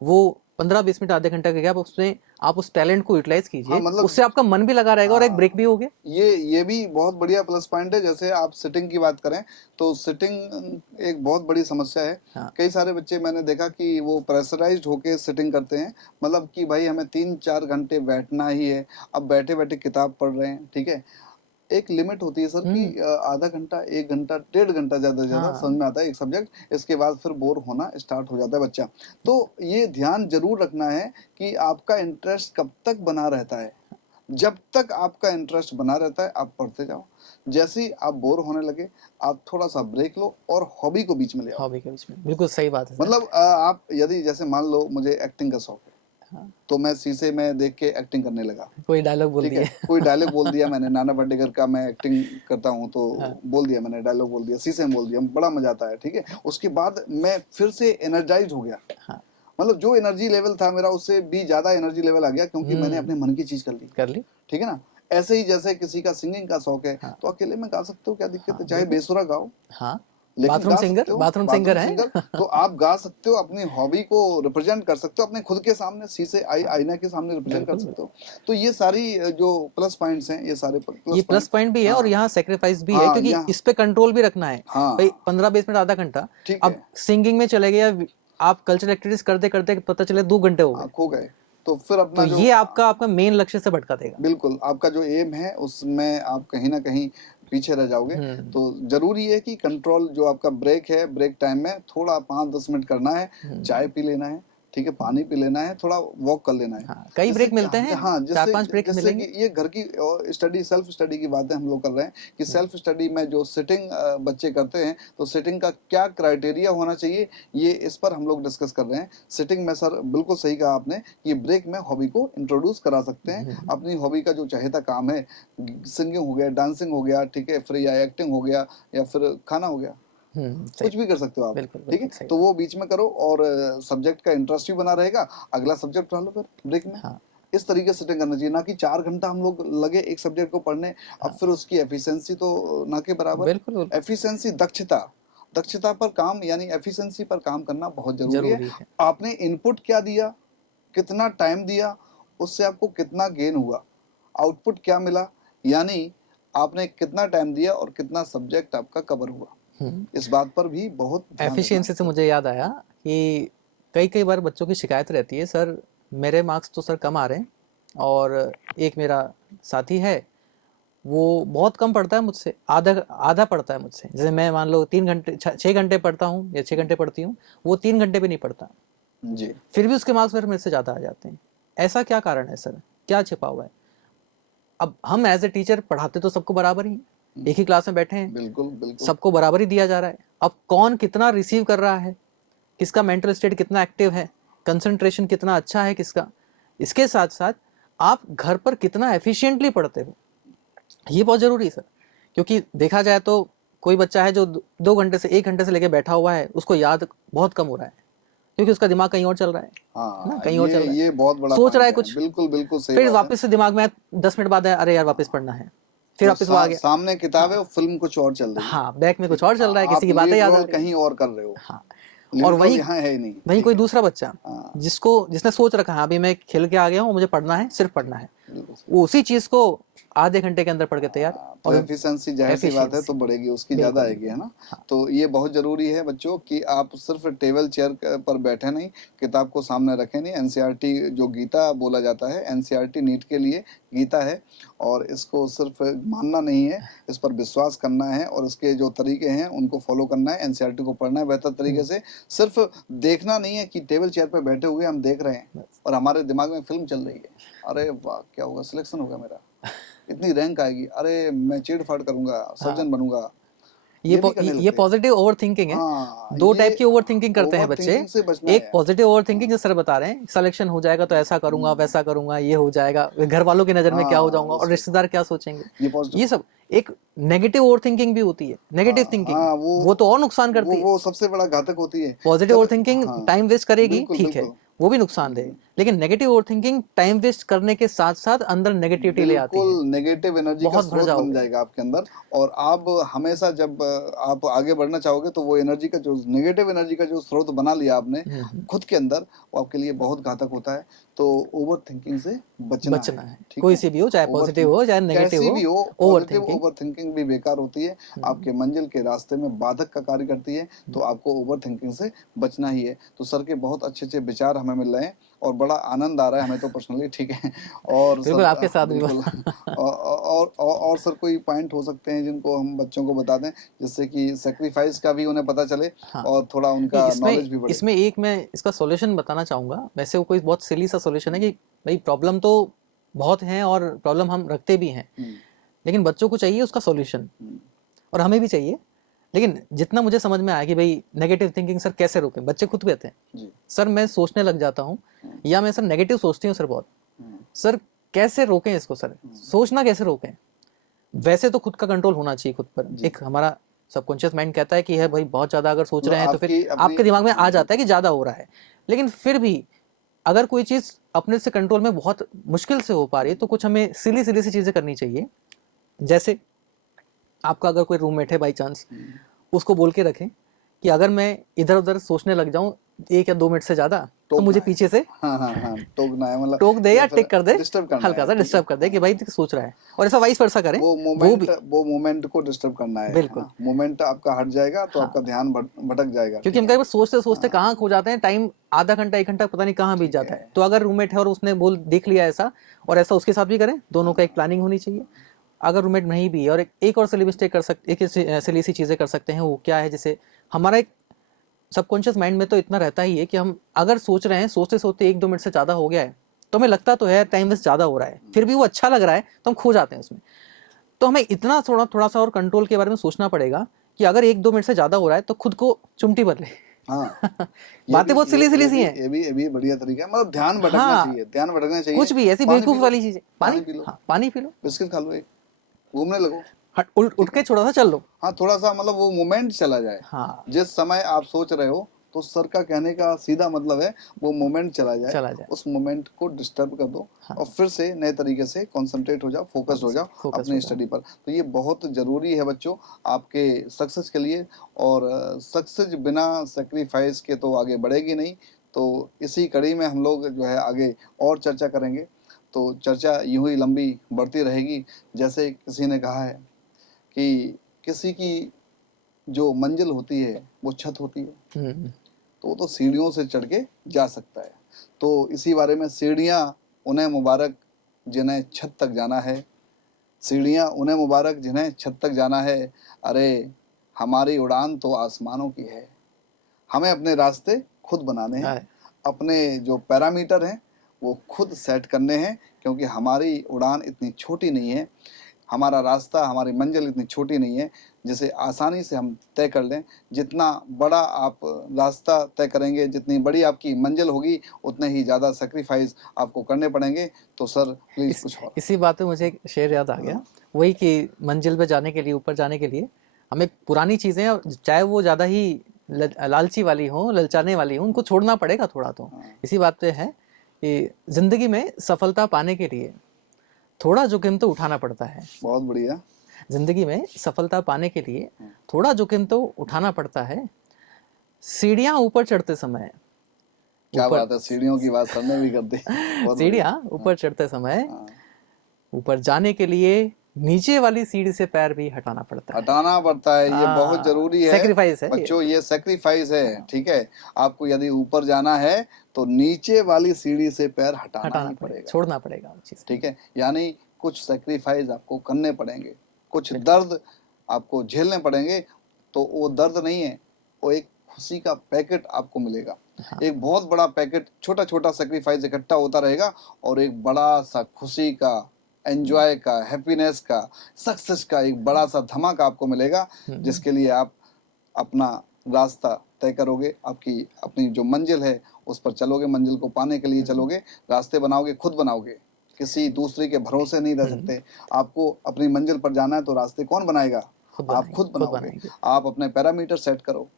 वो 15-20 मिनट आधे घंटे का गैप, उसमें आप उस टैलेंट को यूटिलाइज कीजिए। हाँ, मतलब उससे आपका मन भी लगा रहेगा और एक ब्रेक भी हो गया। ये भी बहुत बढ़िया प्लस पॉइंट है। जैसे आप सिटिंग की बात करें तो सिटिंग एक बहुत बड़ी समस्या है। हाँ। कई सारे बच्चे मैंने देखा कि वो प्रेशराइज्ड होके सिटिंग करते हैं, मतलब कि भाई हमें 3-4 घंटे बैठना ही है। अब बैठे बैठे किताब पढ़ रहे हैं, ठीक है, एक लिमिट होती है सर कि आधा घंटा, 1 घंटा, 1.5 घंटा ज्यादा से ज्यादा हाँ। समझ में आता है एक सब्जेक्ट, इसके बाद फिर बोर होना स्टार्ट हो जाता है बच्चा। तो ये ध्यान जरूर रखना है कि आपका इंटरेस्ट कब तक बना रहता है। जब तक आपका इंटरेस्ट बना रहता है आप पढ़ते जाओ, जैसे ही आप बोर होने लगे आप थोड़ा सा ब्रेक लो और हॉबी को बीच में ले आओ। हॉबी के बीच में, बिल्कुल सही बात है सर। मतलब आप यदि जैसे मान लो मुझे एक्टिंग का शौक है, हाँ। तो मैं शीशे में देख के एक्टिंग करने लगा, कोई डायलॉग बोल ठीक है, दिया। कोई डायलॉग बोल दिया मैंने, नाना पाटेकर का मैं एक्टिंग करता हूँ तो हाँ। बोल दिया मैंने, डायलॉग बोल दिया, शीशे में बोल दिया, बड़ा मजा आता है, ठीक है। उसके बाद मैं फिर से एनर्जाइज हो गया, हाँ। मतलब जो एनर्जी लेवल था मेरा उससे भी ज्यादा एनर्जी लेवल आ गया, क्योंकि मैंने अपने मन की चीज कर ली, ठीक है ना। ऐसे ही जैसे किसी का सिंगिंग का शौक है, हाँ। तो अकेले में गा सकते हो, क्या दिक्कत है, हाँ, चाहे बिल्कुल। बेसुरा गाओ, हाँ, लेकिन बाथरूम गा सिंगर, सकते हो, बाथरूम सिंगर है। सिंगर, तो आप गा सकते हो, अपनी हॉबी को रिप्रेजेंट कर सकते हो, अपने खुद के सामने शीशे आईना के सामने रिप्रेजेंट कर बिल्कुल। सकते हो। तो ये सारी जो प्लस पॉइंट्स हैं, ये सारे ये प्लस पॉइंट भी है और यहाँ सेक्रीफाइस भी है, हाँ, क्योंकि यहाँ इस पे कंट्रोल भी रखना है। हाँ, भाई 15-20 मिनट, आधा घंटा, ठीक अब है, सिंगिंग में चले गए, आप कल्चरल एक्टिविटीज करते करते पता चले 2 घंटे हो गए, खो गए, तो फिर तो अपना जो ये आपका मेन लक्ष्य से भटका देगा। बिल्कुल आपका जो एम है उसमें आप कहीं ना कहीं पीछे रह जाओगे। तो जरूरी है कि कंट्रोल, जो आपका ब्रेक है, ब्रेक टाइम में थोड़ा 5-10 मिनट करना है, चाय पी लेना है, ठीक है, पानी पी लेना है, थोड़ा वॉक कर लेना है। हाँ, कई ब्रेक मिलते हैं, हाँ, 4-5 ब्रेक जैसे मिलेंगे। कि ये घर की स्टडी, सेल्फ स्टडी की बातें हम लोग कर रहे हैं कि सेल्फ स्टडी में जो सिटिंग बच्चे करते हैं, तो सिटिंग का क्या क्राइटेरिया होना चाहिए, ये इस पर हम लोग डिस्कस कर रहे हैं। सिटिंग में सर बिल्कुल सही कहा आपने कि ब्रेक में हॉबी को इंट्रोड्यूस करा सकते हैं। अपनी हॉबी का जो चाहेता काम है, सिंगिंग हो गया, डांसिंग हो गया, ठीक है, फिर या एक्टिंग हो गया, या फिर खाना हो गया, कुछ भी कर सकते हो आप, ठीक है, तो वो बीच में करो और सब्जेक्ट का इंटरेस्ट भी बना रहेगा, अगला सब्जेक्ट उठा लो फिर ब्रेक में। हाँ। इस तरीके से सेटिंग करना चाहिए, ना कि 4 घंटा हम लोग लगे एक सब्जेक्ट को पढ़ने। अब फिर उसकी एफिशिएंसी तो ना के बराबर। बिल्कुल। एफिशिएंसी, दक्षता पर काम, यानी एफिशिएंसी पर काम करना बहुत जरूरी है। आपने इनपुट क्या दिया, कितना टाइम दिया, उससे आपको कितना गेन हुआ, आउटपुट क्या मिला, यानी आपने कितना टाइम दिया और कितना सब्जेक्ट आपका कवर हुआ, इस बात पर भी बहुत एफिशिएंसी से मुझे याद आया कि कई बार बच्चों की शिकायत रहती है, सर मेरे मार्क्स तो सर कम आ रहे हैं, और एक मेरा साथी है वो बहुत कम पढ़ता है मुझसे, आधा पढ़ता है मुझसे। जैसे मैं मान लो 6 घंटे पढ़ता हूँ या 6 घंटे पढ़ती हूँ, वो 3 घंटे भी नहीं पढ़ता जी, फिर भी उसके मार्क्स मेरे से ज़्यादा आ जाते हैं। ऐसा क्या कारण है सर, क्या छिपा हुआ है? अब हम एज ए टीचर पढ़ाते तो सबको बराबर ही, एक ही क्लास में बैठे हैं, बिल्कुल सबको बराबर ही दिया जा रहा है। अब कौन कितना रिसीव कर रहा है, किसका मेंटल स्टेट कितना एक्टिव है, कंसंट्रेशन कितना अच्छा है किसका, इसके साथ साथ आप घर पर कितना एफिशिएंटली पढ़ते हो, ये बहुत जरूरी है सर। क्योंकि देखा जाए तो कोई बच्चा है जो 2 घंटे से 1 घंटे से लेके बैठा हुआ है, उसको याद बहुत कम हो रहा है, क्योंकि उसका दिमाग कहीं और चल रहा है। हाँ, कहीं और चल रहा है, ये बहुत बड़ा सोच रहा है कुछ, बिल्कुल सही फिर बात वापस से दिमाग में 10 मिनट बाद है, अरे यार वापस पढ़ना है, फिर वापस वो आ गया, सामने किताब है, फिल्म कुछ और चल रही है, हाँ, बैक में कुछ और चल रहा है, किसी की बातें याद आ रही है, कहीं और कर रहे हो। हाँ, और वही यहाँ है ही नहीं, वही कोई दूसरा बच्चा हाँ। जिसने सोच रखा है अभी मैं खेल के आ गया हूँ, मुझे पढ़ना है, सिर्फ पढ़ना है, बिल्कुल सही। वो उसी चीज को आधे घंटे के अंदर पढ़ के तैयार। तो और एफिशिएंसी जाहिर सी बात है तो efficiency, बढ़ेगी, उसकी ज़्यादा बिल्कुल आएगी, है ना। हाँ। तो ये बहुत ज़रूरी है बच्चों कि आप सिर्फ टेबल चेयर पर बैठे नहीं, किताब को सामने रखें नहीं। एनसीईआरटी जो गीता बोला जाता है, एनसीईआरटी नीट के लिए गीता है, और इसको सिर्फ मानना नहीं है, इस पर विश्वास करना है और इसके जो तरीके हैं उनको फॉलो करना है। एनसीईआरटी को पढ़ना है बेहतर तरीके से, सिर्फ देखना नहीं है कि टेबल चेयर पर बैठे हुए हम देख रहे हैं और हमारे दिमाग में फिल्म चल रही है, अरे वाह क्या होगा, सिलेक्शन होगा मेरा, इतनी रैंक आएगी, अरे मैं चीड़ फाड़ करूंगा, सर्जन बनूंगा। ये भी करने ये लगते हैं। पॉजिटिव ओवर थिंकिंग है। हाँ, दो ये टाइप की ओवर थिंकिंग करते हैं बच्चे। overthinking से बचना एक है। पॉजिटिव ओवर थिंकिंग जो सर बता रहे हैं, सिलेक्शन हो जाएगा तो ऐसा करूंगा, वैसा करूंगा, ये हो जाएगा, घर वालों की नजर में क्या हो जाऊंगा और रिश्तेदार क्या सोचेंगे, ये positive। ये सब। एक नेगेटिव ओवर थिंकिंग भी होती है, नेगेटिव थिंकिंग, हाँ, वो तो और नुकसान करती है। वो सबसे बड़ा घातक होती है। पॉजिटिव ओवर थिंकिंग हाँ, टाइम वेस्ट करेगी, बिल्कुल, ठीक है, बिल्कुल। वो भी नुकसानदेह है, लेकिन negative over thinking time waste करने के साथ साथ अंदर नेगेटिविटी ले आती है, बिल्कुल नेगेटिव एनर्जी का बहुत भर स्रोत बन जाओगे। जाएगा आपके अंदर। और आप हमेशा जब आप आगे बढ़ना चाहोगे तो वो एनर्जी का जो नेगेटिव एनर्जी का जो स्रोत बना लिया आपने खुद के अंदर, वो आपके लिए बहुत घातक होता है। तो ओवर थिंकिंग से बचना है, ठीक कोई है? सी भी हो, चाहे पॉजिटिव हो चाहे नेगेटिव कैसी भी हो, ओवर पॉजिटिव ओवर थिंकिंग भी बेकार होती है, आपके मंजिल के रास्ते में बाधक का कार्य करती है। तो आपको ओवर थिंकिंग से बचना ही है। तो सर के बहुत अच्छे अच्छे विचार हमें मिल रहे हैं और बड़ा आनंद आ रहा है हमें तो पर्सनली, ठीक है। और बिल्कुल सर आपके साथ भी बिल्कुल और सर कोई पॉइंट हो सकते हैं जिनको हम बच्चों को बता दें, जिससे कि सेक्रीफाइस का भी उन्हें पता चले और थोड़ा उनका नॉलेज भी बढ़े। इसमें एक मैं इसका सॉल्यूशन बताना चाहूंगा। वैसे वो कोई बहुत सिली सा सॉल्यूशन है कि भाई प्रॉब्लम तो बहुत है और प्रॉब्लम हम रखते भी हैं, लेकिन बच्चों को चाहिए उसका सॉल्यूशन और हमें भी चाहिए। लेकिन जितना मुझे समझ में आया कि भाई नेगेटिव थिंकिंग सर कैसे रोकें, बच्चे खुद कहते हैं सर मैं सोचने लग जाता हूँ, या मैं सर नेगेटिव सोचती हूँ सर बहुत, सर कैसे रोकें इसको, सर सोचना कैसे रोकें। वैसे तो खुद का कंट्रोल होना चाहिए खुद पर। एक हमारा सबकॉन्शियस माइंड कहता है कि है भाई बहुत ज्यादा अगर सोच रहे हैं तो फिर आपके दिमाग में आ जाता है कि ज्यादा हो रहा है, लेकिन फिर भी अगर कोई चीज अपने से कंट्रोल में बहुत मुश्किल से हो पा रही है तो कुछ हमें सिली सी चीजें करनी चाहिए। जैसे आपका अगर कोई रूममेट है बाई चांस, उसको बोल के रखें कि अगर मैं इधर उधर सोचने लग जाऊं 1 या 2 मिनट से ज्यादा तो मुझे पीछे से टोकना है, मतलब टोक दे या टिक कर दे, हल्का सा डिस्टर्ब कर दे कि भाई सोच रहा है, और ऐसा वाइस वर्सा करें। वो मोमेंट को डिस्टर्ब करना है, बिल्कुल। मोमेंट आपका हट जाएगा तो आपका ध्यान भटक जाएगा, क्योंकि हम कई बार सोचते सोचते कहाँ खो जाते हैं, टाइम आधा घंटा 1 घंटा पता नहीं कहाँ बीत जाता है। तो अगर रूममेट है और उसने देख लिया ऐसा, और ऐसा उसके साथ भी करें, दोनों का एक प्लानिंग होनी चाहिए। अगर रूममेट नहीं भी है और एक और सिली मिस्टेक कर सकते, एक सिली सी चीज़ें कर सकते हैं, वो क्या है, जैसे हमारा एक सबकॉन्शियस माइंड में तो इतना रहता ही है कि हम अगर सोच रहे हैं, सोचते सोचते 1-2 मिनट से ज़्यादा हो गया है, तो हमें लगता तो है टाइम वेस्ट ज़्यादा हो रहा है, फिर भी वो अच्छा लग रहा है तो हम खो जाते हैं उसमें। तो हमें इतना थोड़ा सा और कंट्रोल के बारे में सोचना पड़ेगा कि अगर 1-2 मिनट से ज़्यादा हो रहा है तो खुद को चिमटी भर ले। बातें बहुत सिली सी हैं। ये भी बढ़िया तरीका है, मतलब ध्यान भटकना चाहिए, ध्यान भटकना चाहिए। कुछ भी ऐसी बेवकूफ वाली चीजें, पानी पी लो, बिस्किट खा लो, एक घूमने लगो, उठ के थोड़ा सा चल लो, हाँ थोड़ा सा, मतलब वो मोमेंट चला जाए। हाँ, जिस समय आप सोच रहे हो, तो सर का कहने का सीधा मतलब है वो मोमेंट चला जाए। उस मोमेंट को डिस्टर्ब कर दो, हाँ। और फिर से नए तरीके से कंसंट्रेट हो जाओ, फोकस हो जाओ अपनी स्टडी पर। तो ये बहुत जरूरी है बच्चों आपके सक्सेस के लिए, और सक्सेस बिना सेक्रीफाइस के तो आगे बढ़ेगी नहीं। तो इसी कड़ी में हम लोग जो है आगे और चर्चा करेंगे। तो चर्चा यूं ही लंबी बढ़ती रहेगी। जैसे किसी ने कहा है कि किसी की जो मंजिल होती है वो छत होती है, तो वो तो सीढ़ियों से चढ़ के जा सकता है। तो इसी बारे में, सीढ़ियाँ उन्हें मुबारक जिन्हें छत तक जाना है, सीढ़ियाँ उन्हें मुबारक जिन्हें छत तक जाना है। अरे हमारी उड़ान तो आसमानों की है, हमें अपने रास्ते खुद बनाने हैं, अपने जो पैरामीटर हैं वो खुद सेट करने हैं, क्योंकि हमारी उड़ान इतनी छोटी नहीं है, हमारा रास्ता, हमारी मंजिल इतनी छोटी नहीं है जिसे आसानी से हम तय कर लें। जितना बड़ा आप रास्ता तय करेंगे, जितनी बड़ी आपकी मंजिल होगी, उतने ही ज़्यादा सेक्रीफाइस आपको करने पड़ेंगे। तो सर प्लीज़ कुछ और। इसी बात पे मुझे एक शेर याद आ गया, वही कि मंजिल पे जाने के लिए, ऊपर जाने के लिए हमें पुरानी चीज़ें, चाहे वो ज़्यादा ही लालची वाली हो, ललचाने वाली हो, उनको छोड़ना पड़ेगा थोड़ा। तो इसी बात पे है कि जिंदगी में सफलता पाने के लिए थोड़ा जोखिम तो उठाना पड़ता है। बहुत बढ़िया। जिंदगी में सफलता पाने के लिए थोड़ा जोखिम तो उठाना पड़ता है। सीढ़ियाँ ऊपर चढ़ते समय, क्या ऊपर बात है, सीढ़ियों की बात सबने भी कर दी। बहुत बढ़िया। सीढ़ियाँ ऊपर चढ़ते समय हाँ, ऊपर जाने के लिए नीचे वाली सीढ़ी से पैर भी हटाना पड़ता है। हटाना पड़ता है, ये बहुत जरूरी है सेक्रीफाइस है ये। बच्चों, ये सेक्रीफाइस है। ठीक है, आपको यदि ऊपर जाना है तो नीचे वाली सीढ़ी से पैर हटाना हटाना ही पड़ेगा, पड़ेगा। छोड़ना पड़ेगा वो चीज़। ठीक है, यानी कुछ सेक्रीफाइस आपको करने पड़ेंगे, कुछ दर्द आपको झेलने पड़ेंगे। तो वो दर्द नहीं है, वो एक खुशी का पैकेट आपको मिलेगा। हाँ। एक बहुत बड़ा पैकेट, छोटा छोटा सेक्रीफाइस इकट्ठा होता रहेगा और एक बड़ा सा खुशी का, एंजॉय का, हैप्पीनेस का, सक्सेस का एक बड़ा सा धमाका आपको मिलेगा, जिसके लिए आप अपना रास्ता तय करोगे, आपकी अपनी जो मंजिल है उस पर चलोगे, मंजिल को पाने के लिए चलोगे, रास्ते बनाओगे, खुद बनाओगे, किसी दूसरे के भरोसे नहीं रह सकते। आपको अपनी मंजिल पर जाना है तो रास्ते कौन बनाएगा? आप खुद बनाओगे। आप अपने पैरामीटर सेट करो,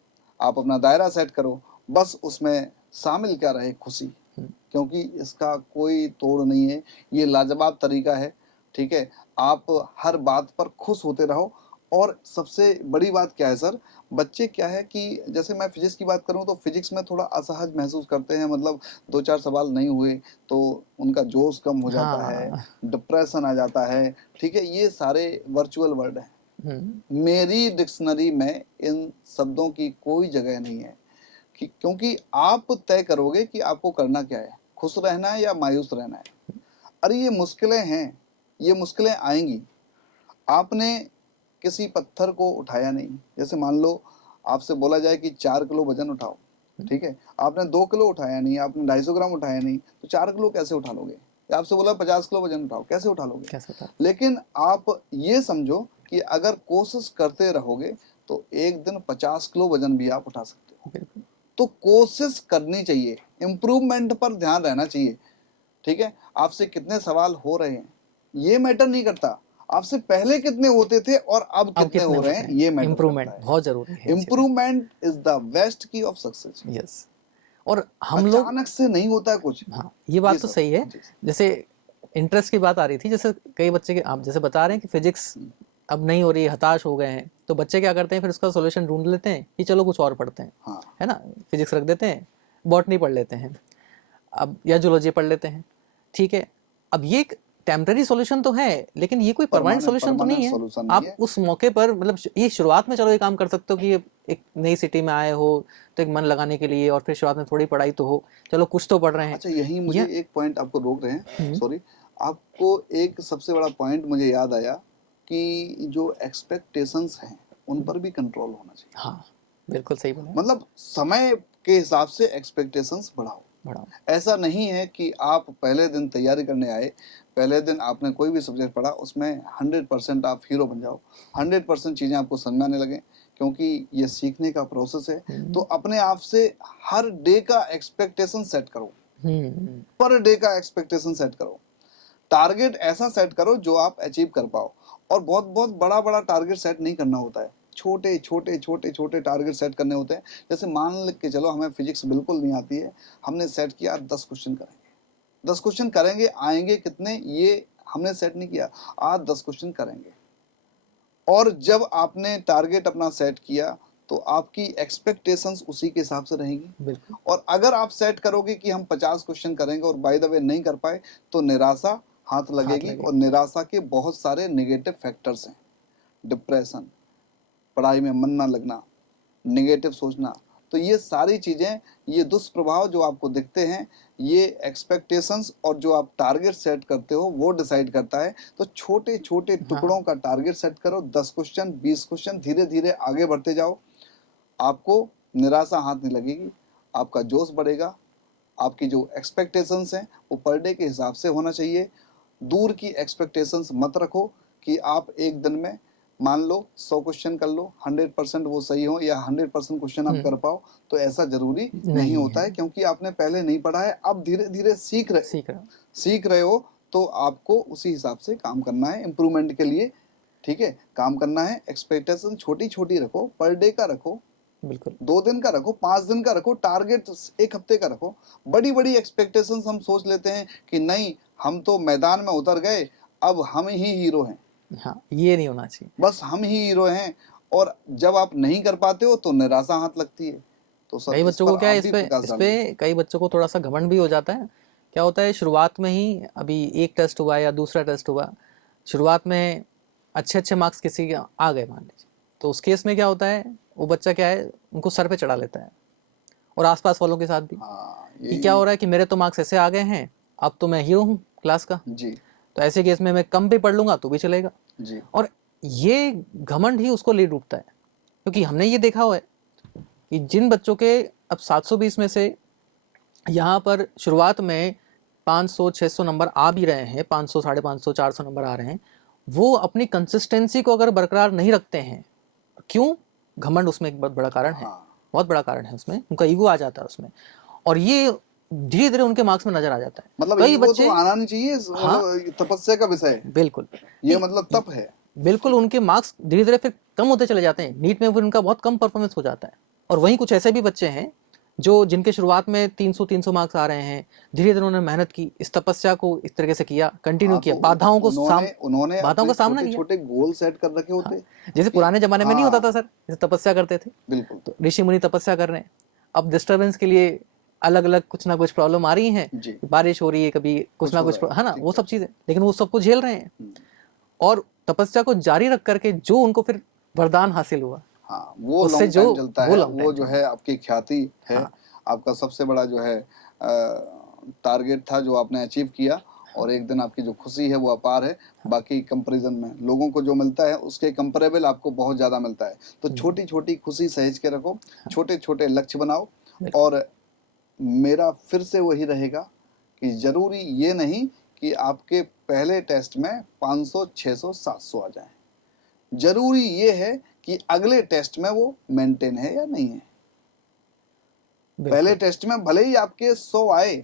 आप अपना दायरा सेट करो, बस उसमें शामिल क्या रहे? खुशी, क्योंकि इसका कोई तोड़ नहीं है, ये लाजवाब तरीका है। ठीक है, आप हर बात पर खुश होते रहो। और सबसे बड़ी बात क्या है सर, बच्चे क्या है कि जैसे मैं फिजिक्स की बात करूं तो फिजिक्स में थोड़ा असहज महसूस करते हैं, मतलब 2-4 सवाल नहीं हुए तो उनका जोश कम हो जाता है, डिप्रेशन आ जाता है। ठीक है, ये सारे वर्चुअल वर्ड हैं। मेरी डिक्शनरी में इन शब्दों की कोई जगह नहीं है, क्योंकि आप तय करोगे कि आपको करना क्या है, खुश रहना है या मायूस रहना है। अरे ये मुश्किलें हैं, ये मुश्किलें आएंगी। आपने किसी पत्थर को उठाया नहीं, जैसे मान लो आपसे बोला जाए कि 4 किलो वजन उठाओ, ठीक है, आपने 2 किलो उठाया नहीं, आपने 250 ग्राम उठाया नहीं, तो 4 किलो कैसे उठा लोगे? आपसे बोला 50 किलो वजन उठाओ, कैसे उठा लोगे? कैसे उठा? लेकिन आप ये समझो कि अगर कोशिश करते रहोगे तो एक दिन 50 किलो वजन भी आप उठा सकते हो। तो कोशिश करनी चाहिए, इम्प्रूवमेंट पर ध्यान रहना चाहिए। ठीक है, आपसे कितने सवाल हो रहे हैं ये मैटर नहीं करता, आपसे पहले कितने होते थे और अब कितने हो रहे हैं ये मैटर इम्प्रूवमेंट करता है। बहुत जरूरी है। इम्प्रूवमेंट इज द बेस्ट की ऑफ सक्सेस। यस, और हम लोग अचानक से नहीं होता है कुछ। हाँ, ये बात तो सही है। जैसे इंटरेस्ट की बात आ रही थी, जैसे कई बच्चे के आप जैसे बता रहे हैं कि फिजिक्स अब नहीं हो रही, हताश हो गए हैं, तो बच्चे क्या करते हैं फिर उसका सॉल्यूशन ढूंढ लेते हैं कि चलो कुछ और पढ़ते हैं। हाँ। है ना, फिजिक्स रख देते हैं, बॉटनी पढ़ लेते हैं, अब या जूलॉजी पढ़ लेते हैं। ठीक है, अब ये एक टेम्पररी सॉल्यूशन तो है, लेकिन ये कोई परमानेंट सॉल्यूशन तो नहीं है। आप उस मौके पर मतलब ये शुरुआत में चलो ये काम कर सकते हो कि एक नई सिटी में आए हो तो एक मन लगाने के लिए, और फिर शुरुआत में थोड़ी पढ़ाई तो हो, चलो कुछ तो पढ़ रहे हैं। अच्छा, यही मुझे एक पॉइंट आपको रोक रहे हैं, सॉरी, आपको एक सबसे बड़ा पॉइंट मुझे याद आया कि जो एक्सपेक्टेशंस हैं उन पर भी कंट्रोल होना चाहिए। हाँ, बिल्कुल सही बोला। मतलब समय के हिसाब से एक्सपेक्टेशंस बढ़ाओ। ऐसा नहीं है कि आप पहले दिन तैयारी करने आए, पहले दिन आपने कोई भी सब्जेक्ट पढ़ा, उसमें 100% आप हीरो बन जाओ, 100% चीज़ें आपको समझ में आने लगे, क्योंकि ये सीखने का प्रोसेस है। तो अपने आप से हर डे का एक्सपेक्टेशन सेट करो, पर डे का एक्सपेक्टेशन सेट करो, टारगेट ऐसा सेट करो जो आप अचीव कर पाओ। और बहुत बहुत बड़ा बड़ा टारगेट सेट नहीं करना होता है, छोटे छोटे छोटे छोटे टारगेट सेट करने होते हैं। जैसे मान के चलो हमें फिजिक्स बिल्कुल नहीं आती है, हमने सेट किया 10 क्वेश्चन करेंगे, 10 क्वेश्चन करेंगे, आएंगे कितने ये हमने सेट नहीं किया, आज 10 क्वेश्चन करेंगे। और जब आपने टारगेट अपना सेट किया तो आपकी एक्सपेक्टेशंस उसी के हिसाब से रहेंगी। और अगर आप सेट करोगे कि हम 50 क्वेश्चन करेंगे और बाय द वे नहीं कर पाए तो निराशा हाथ लगेगी। और निराशा के बहुत सारे नेगेटिव फैक्टर्स हैं, डिप्रेशन, पढ़ाई में मन ना लगना, नेगेटिव सोचना। तो ये सारी चीज़ें, ये दुष्प्रभाव जो आपको दिखते हैं, ये एक्सपेक्टेशंस और जो आप टारगेट सेट करते हो वो डिसाइड करता है। तो छोटे छोटे टुकड़ों का टारगेट सेट करो, 10 क्वेश्चन, 20 क्वेश्चन, धीरे धीरे आगे बढ़ते जाओ। आपको निराशा हाथ नहीं लगेगी, आपका जोश बढ़ेगा। आपकी जो एक्सपेक्टेशंस हैं वो पर डे के हिसाब से होना चाहिए। दूर की एक्सपेक्टेशंस मत रखो कि आप एक दिन में मान लो 100 क्वेश्चन कर लो, 100% वो सही हो या 100% क्वेश्चन आप कर पाओ, तो ऐसा जरूरी नहीं होता है, क्योंकि आपने पहले नहीं पढ़ा है, अब धीरे धीरे सीख रहे हो। तो आपको उसी हिसाब से काम करना है इम्प्रूवमेंट के लिए। ठीक है, काम करना है। एक्सपेक्टेशन छोटी छोटी रखो, पर डे का रखो, बिल्कुल 2 दिन का रखो, 5 दिन का रखो, टारगेट 1 हफ्ते का रखो। बड़ी बड़ी एक्सपेक्टेशंस हम सोच लेते हैं कि नहीं हम तो मैदान में उतर गए, अब हम ही हीरो हैं। हाँ, ये नहीं होना चाहिए, बस हम ही हीरो हैं। और जब आप नहीं कर पाते हो तो निराशा हाथ लगती है, तो सर कई इस बच्चों को पर क्या है, आप भी प्रकाश इस डालिए। पे कई बच्चों को थोड़ा सा घमंड भी हो जाता है। क्या होता है, शुरुआत में ही अभी एक टेस्ट हुआ या दूसरा टेस्ट हुआ, शुरुआत में अच्छे अच्छे मार्क्स किसी के आ गए मान लीजिए, तो उस केस में क्या होता है, वो बच्चा क्या है, उनको सर पे चढ़ा लेता है, और आसपास वालों के साथ भी, हाँ कि क्या हो यही। रहा है कि मेरे तो मार्क्स ऐसे आ गए हैं, अब तो मैं हीरो हूँ क्लास का, जी तो ऐसे केस में मैं कम भी पढ़ लूंगा तो भी चलेगा। जी। और ये घमंड ही उसको ले डूबता है, क्योंकि हमने ये देखा हुआ है कि जिन बच्चों के अब 720 में से यहाँ पर शुरुआत में 500-600 नंबर आ भी रहे हैं, 500, 550, 400 नंबर आ रहे हैं, वो अपनी कंसिस्टेंसी को अगर बरकरार नहीं रखते हैं, क्यों? घमंड उसमें एक बहुत बड़ा कारण है, हाँ बहुत बड़ा कारण है उसमें, उनका ईगो आ जाता है उसमें, और ये धीरे धीरे उनके मार्क्स में नजर आ जाता है। मतलब कई ईगो बच्चे, तो आना नहीं चाहिए, हाँ मतलब तपस्या का विषय है बिल्कुल, ये, मतलब तप है। बिल्कुल उनके मार्क्स धीरे धीरे फिर कम होते चले जाते हैं, नीट में फिर उनका बहुत कम परफॉर्मेंस हो जाता है। और वहीं कुछ ऐसे भी बच्चे हैं जो जिनके शुरुआत में 300 मार्क्स आ रहे हैं, धीरे धीरे उन्होंने मेहनत की, इस तपस्या को इस तरीके से किया, कंटिन्यू हाँ किया, तो उन्होंने बाधाओं अपने का सामना छोटे किया। छोटे गोल सेट कर रखे होते जैसे कि पुराने जमाने में नहीं होता था हाँ सर, जैसे तपस्या करते थे, बिल्कुल। तो ऋषि मुनि तपस्या कर रहे हैं, अब डिस्टरबेंस के लिए अलग अलग कुछ ना कुछ प्रॉब्लम आ रही हैं, जी बारिश हो रही है, कभी कुछ कुछ ना हो कुछ रहा है, है ना, ठीक वो है। सब चीजें, लेकिन वो सबको झेल रहे हैं, हम्म, और तपस्या को जारी रख करके जो उनको फिर वरदान हासिल हुआ, हाँ वो उससे लॉन्ग जो टाइम चलता वो है, लॉन्ग वो टाइम जो चला। है आपकी ख्याति है, हाँ आपका सबसे बड़ा जो है टारगेट था जो आपने अचीव किया, और एक दिन आपकी जो खुशी है वो अपार है। बाकी कंपैरिजन में लोगों को जो मिलता है उसके कंपेरेबल आपको बहुत ज़्यादा मिलता है। तो छोटी छोटी खुशी सहेज के रखो, छोटे छोटे लक्ष्य बनाओ, बिल्कुल और मेरा फिर से वही रहेगा कि ज़रूरी ये नहीं कि आपके पहले टेस्ट में 500, 600, 700 आ जाए, जरूरी ये है कि अगले टेस्ट में वो मेंटेन है या नहीं है। पहले बिल्कुल। टेस्ट में भले ही आपके 100 आए,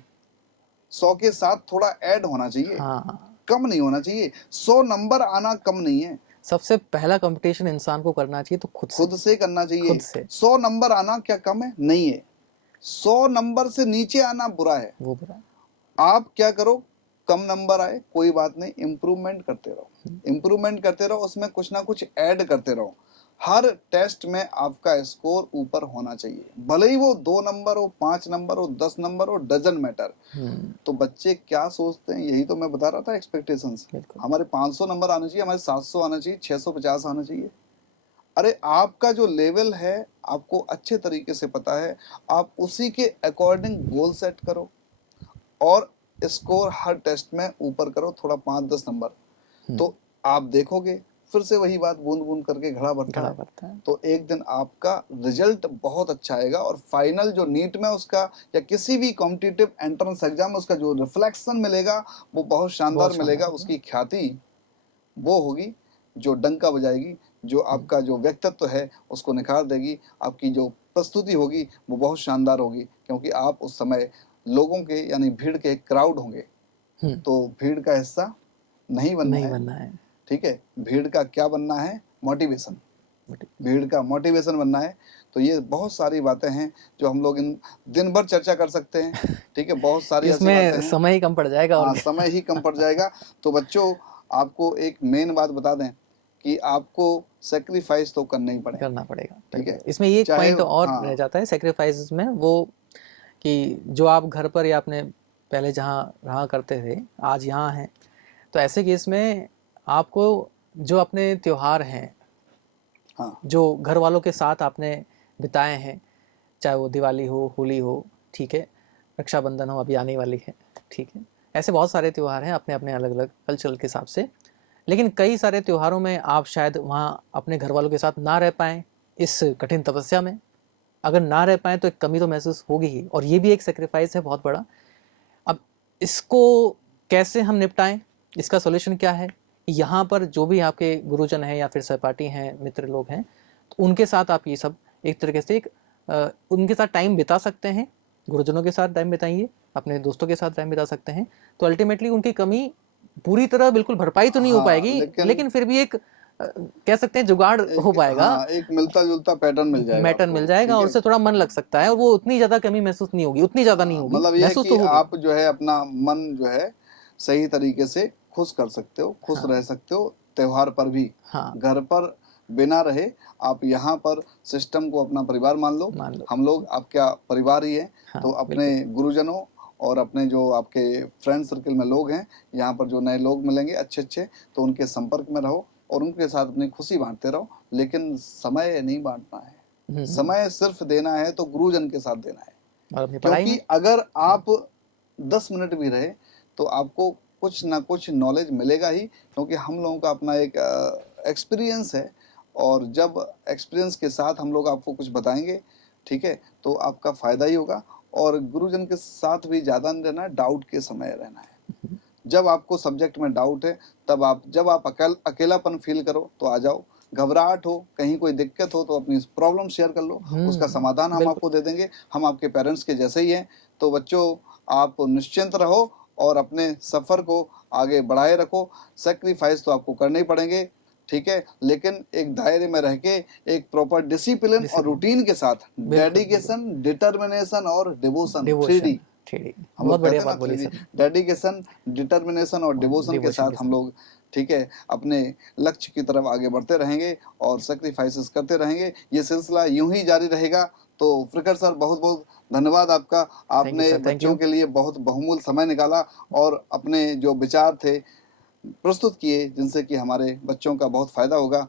100 के साथ थोड़ा ऐड होना चाहिए, हाँ, कम नहीं होना चाहिए। 100 नंबर आना कम नहीं है, सबसे पहला कंपटीशन इंसान को करना चाहिए तो खुद से करना चाहिए। खुद से 100 नंबर आना क्या कम है? नहीं है। 100 नंबर से नीचे आना बुरा है। वो बुरा है। आप क्या करो, कम नंबर आए कोई बात नहीं, इम्प्रूवमेंट करते रहो, इम्प्रूवमेंट करते रहो, उसमें कुछ ना कुछ ऐड करते रहो। हर टेस्ट में आपका स्कोर ऊपर होना चाहिए, भले ही वो 2 नंबर हो, 5 नंबर हो, 10 नंबर हो, डजन मैटर। तो बच्चे क्या सोचते हैं, यही तो मैं बता रहा था, एक्सपेक्टेशंस। बिल्कुल हमारे 500 नंबर आने चाहिए, हमारे 700 आना चाहिए, 650 आना चाहिए। अरे आपका जो लेवल है आपको अच्छे तरीके से पता है, आप उसी के अकॉर्डिंग गोल सेट करो, और स्कोर हर टेस्ट में ऊपर करो थोड़ा, 5-10 नंबर। तो आप देखोगे फिर से वही बात, बूंद बूंद करके घड़ा भरता घड़ा है। भरता है। तो एक दिन आपका रिजल्ट बहुत अच्छा आएगा, और फाइनल जो नीट में उसका या किसी भी कॉम्पिटिटिव एंट्रेंस एग्जाम में उसका जो रिफ्लेक्शन मिलेगा वो बहुत शानदार बहुत मिलेगा। शानदार। उसकी ख्याति वो होगी जो डंका बजाएगी, जो आपका जो व्यक्तित्व है उसको निखार देगी। आपकी जो प्रस्तुति होगी वो बहुत शानदार होगी, क्योंकि आप उस समय लोगों के यानी भीड़ के क्राउड होंगे। तो भीड़ का हिस्सा नहीं बनना नहीं है, बनना है। ठीक है। भीड़ का क्या बनना है? मोटिवेशन। भीड़ का मोटिवेशन बनना है। तो ये बहुत सारी बातें हैं जो हम लोग इन दिन भर चर्चा कर सकते हैं, ठीक है। बहुत सारी ऐसी बातें इसमें हैं। समय ही कम पड़ जाएगा और हाँ क्या। समय ही कम पड़ जाएगा। तो बच्चों आपको एक मेन बात बता दें कि आपको सेक्रीफाइस तो करना ही पड़ेगा, करना पड़ेगा, ठीक है। इसमें ये एक चाहे पॉइंट और रह हाँ जाता है सेक्रीफाइस में, वो कि जो आप घर पर या अपने पहले जहाँ रहा करते थे आज यहाँ हैं, तो ऐसे केस में आपको जो अपने त्योहार हैं, हाँ जो घर वालों के साथ आपने बिताए हैं, चाहे वो दिवाली हो, होली हो, ठीक है, रक्षाबंधन हो अभी आने वाली है, ठीक है, ऐसे बहुत सारे त्यौहार हैं अपने अपने अलग अलग कल्चरल के हिसाब से। लेकिन कई सारे त्योहारों में आप शायद वहाँ अपने घर वालों के साथ ना रह पाएँ इस कठिन तपस्या में। अगर ना रह पाएँ तो एक कमी तो महसूस होगी ही, और ये भी एक सेक्रीफाइस है बहुत बड़ा। अब इसको कैसे हम निपटाएं, इसका सॉल्यूशन क्या है? यहाँ पर जो भी आपके गुरुजन हैं या फिर सहपाठी हैं, मित्र लोग हैं, तो उनके साथ आप ये सब एक तरीके से उनके साथ टाइम बिता सकते हैं। गुरुजनों के साथ टाइम बिताइए, अपने दोस्तों के साथ टाइम बिता सकते हैं। तो अल्टीमेटली उनकी कमी पूरी तरह बिल्कुल भरपाई तो नहीं हो हाँ पाएगी, लेकिन फिर भी एक कह सकते हैं जुगाड़ हो पाएगा, हाँ एक मिलता जुलता पैटर्न मिल जाएगा मैटर मिल आपको, जाएगा, ठीक और है। उससे थोड़ा मन लग सकता है, और वो उतनी ज़्यादा कमी महसूस नहीं होगी, उतनी ज़्यादा नहीं होगी, मतलब ये है महसूस कि तो होगी। आप जो है अपना मन जो है सही तरीके से खुश कर सकते हो, खुश हाँ रह सकते हो त्योहार पर भी। हाँ घर पर बिना रहे, आप यहाँ पर सिस्टम को अपना परिवार मान लो। मान लो। हम लोग आपका परिवार ही है। हाँ, तो अपने गुरुजनों और अपने जो आपके फ्रेंड सर्कल में लोग हैं, यहाँ पर जो नए लोग मिलेंगे अच्छे अच्छे, तो उनके संपर्क में रहो और उनके साथ अपनी खुशी बांटते रहो, लेकिन समय नहीं बांटना है। समय सिर्फ देना है तो गुरुजन के साथ देना है। और अपनी पढ़ाई क्योंकि में अगर आप 10 मिनट भी रहे तो आपको कुछ ना कुछ नॉलेज मिलेगा ही, क्योंकि हम लोगों का अपना एक एक्सपीरियंस है, और जब एक्सपीरियंस के साथ हम लोग आपको कुछ बताएंगे, ठीक है, तो आपका फायदा ही होगा। और गुरुजन के साथ भी ज़्यादा नहीं रहना है, डाउट के समय रहना है। जब आपको सब्जेक्ट में डाउट है, तब आप जब आप अकेलापन फील करो तो आ जाओ, घबराहट हो, कहीं कोई दिक्कत हो तो अपनी प्रॉब्लम शेयर कर लो, उसका समाधान हम बिल्कुल। आपको दे देंगे। हम आपके पेरेंट्स के जैसे ही हैं। तो बच्चों, आप निश्चिंत रहो और अपने सफ़र को आगे बढ़ाए रखो। सेक्रीफाइस तो आपको करने ही पड़ेंगे, ठीक है, लेकिन एक दायरे में रह के, एक प्रॉपर डिसिप्लिन और रूटीन के साथ, डेडिकेशन, डिटर्मिनेशन और डिवोशन, 3D। डिवोशन, 3D, हम बहुत लोग बढ़िया कहते हैं बात ना बोली 3D, सर। डेडिकेशन, डिटर्मिनेशन और डिवोशन के डिवोशन साथ के हम लोग, ठीक है, अपने लक्ष्य की तरफ आगे बढ़ते रहेंगे और सेक्रीफाइसेस करते रहेंगे। ये सिलसिला यूं ही जारी रहेगा। तो फ्रिकर सर, बहुत बहुत धन्यवाद आपका। आपने सर, थैंक बच्चों यू। के लिए बहुत बहुमूल्य समय निकाला और अपने जो विचार थे प्रस्तुत किए, जिनसे कि हमारे बच्चों का बहुत फायदा होगा।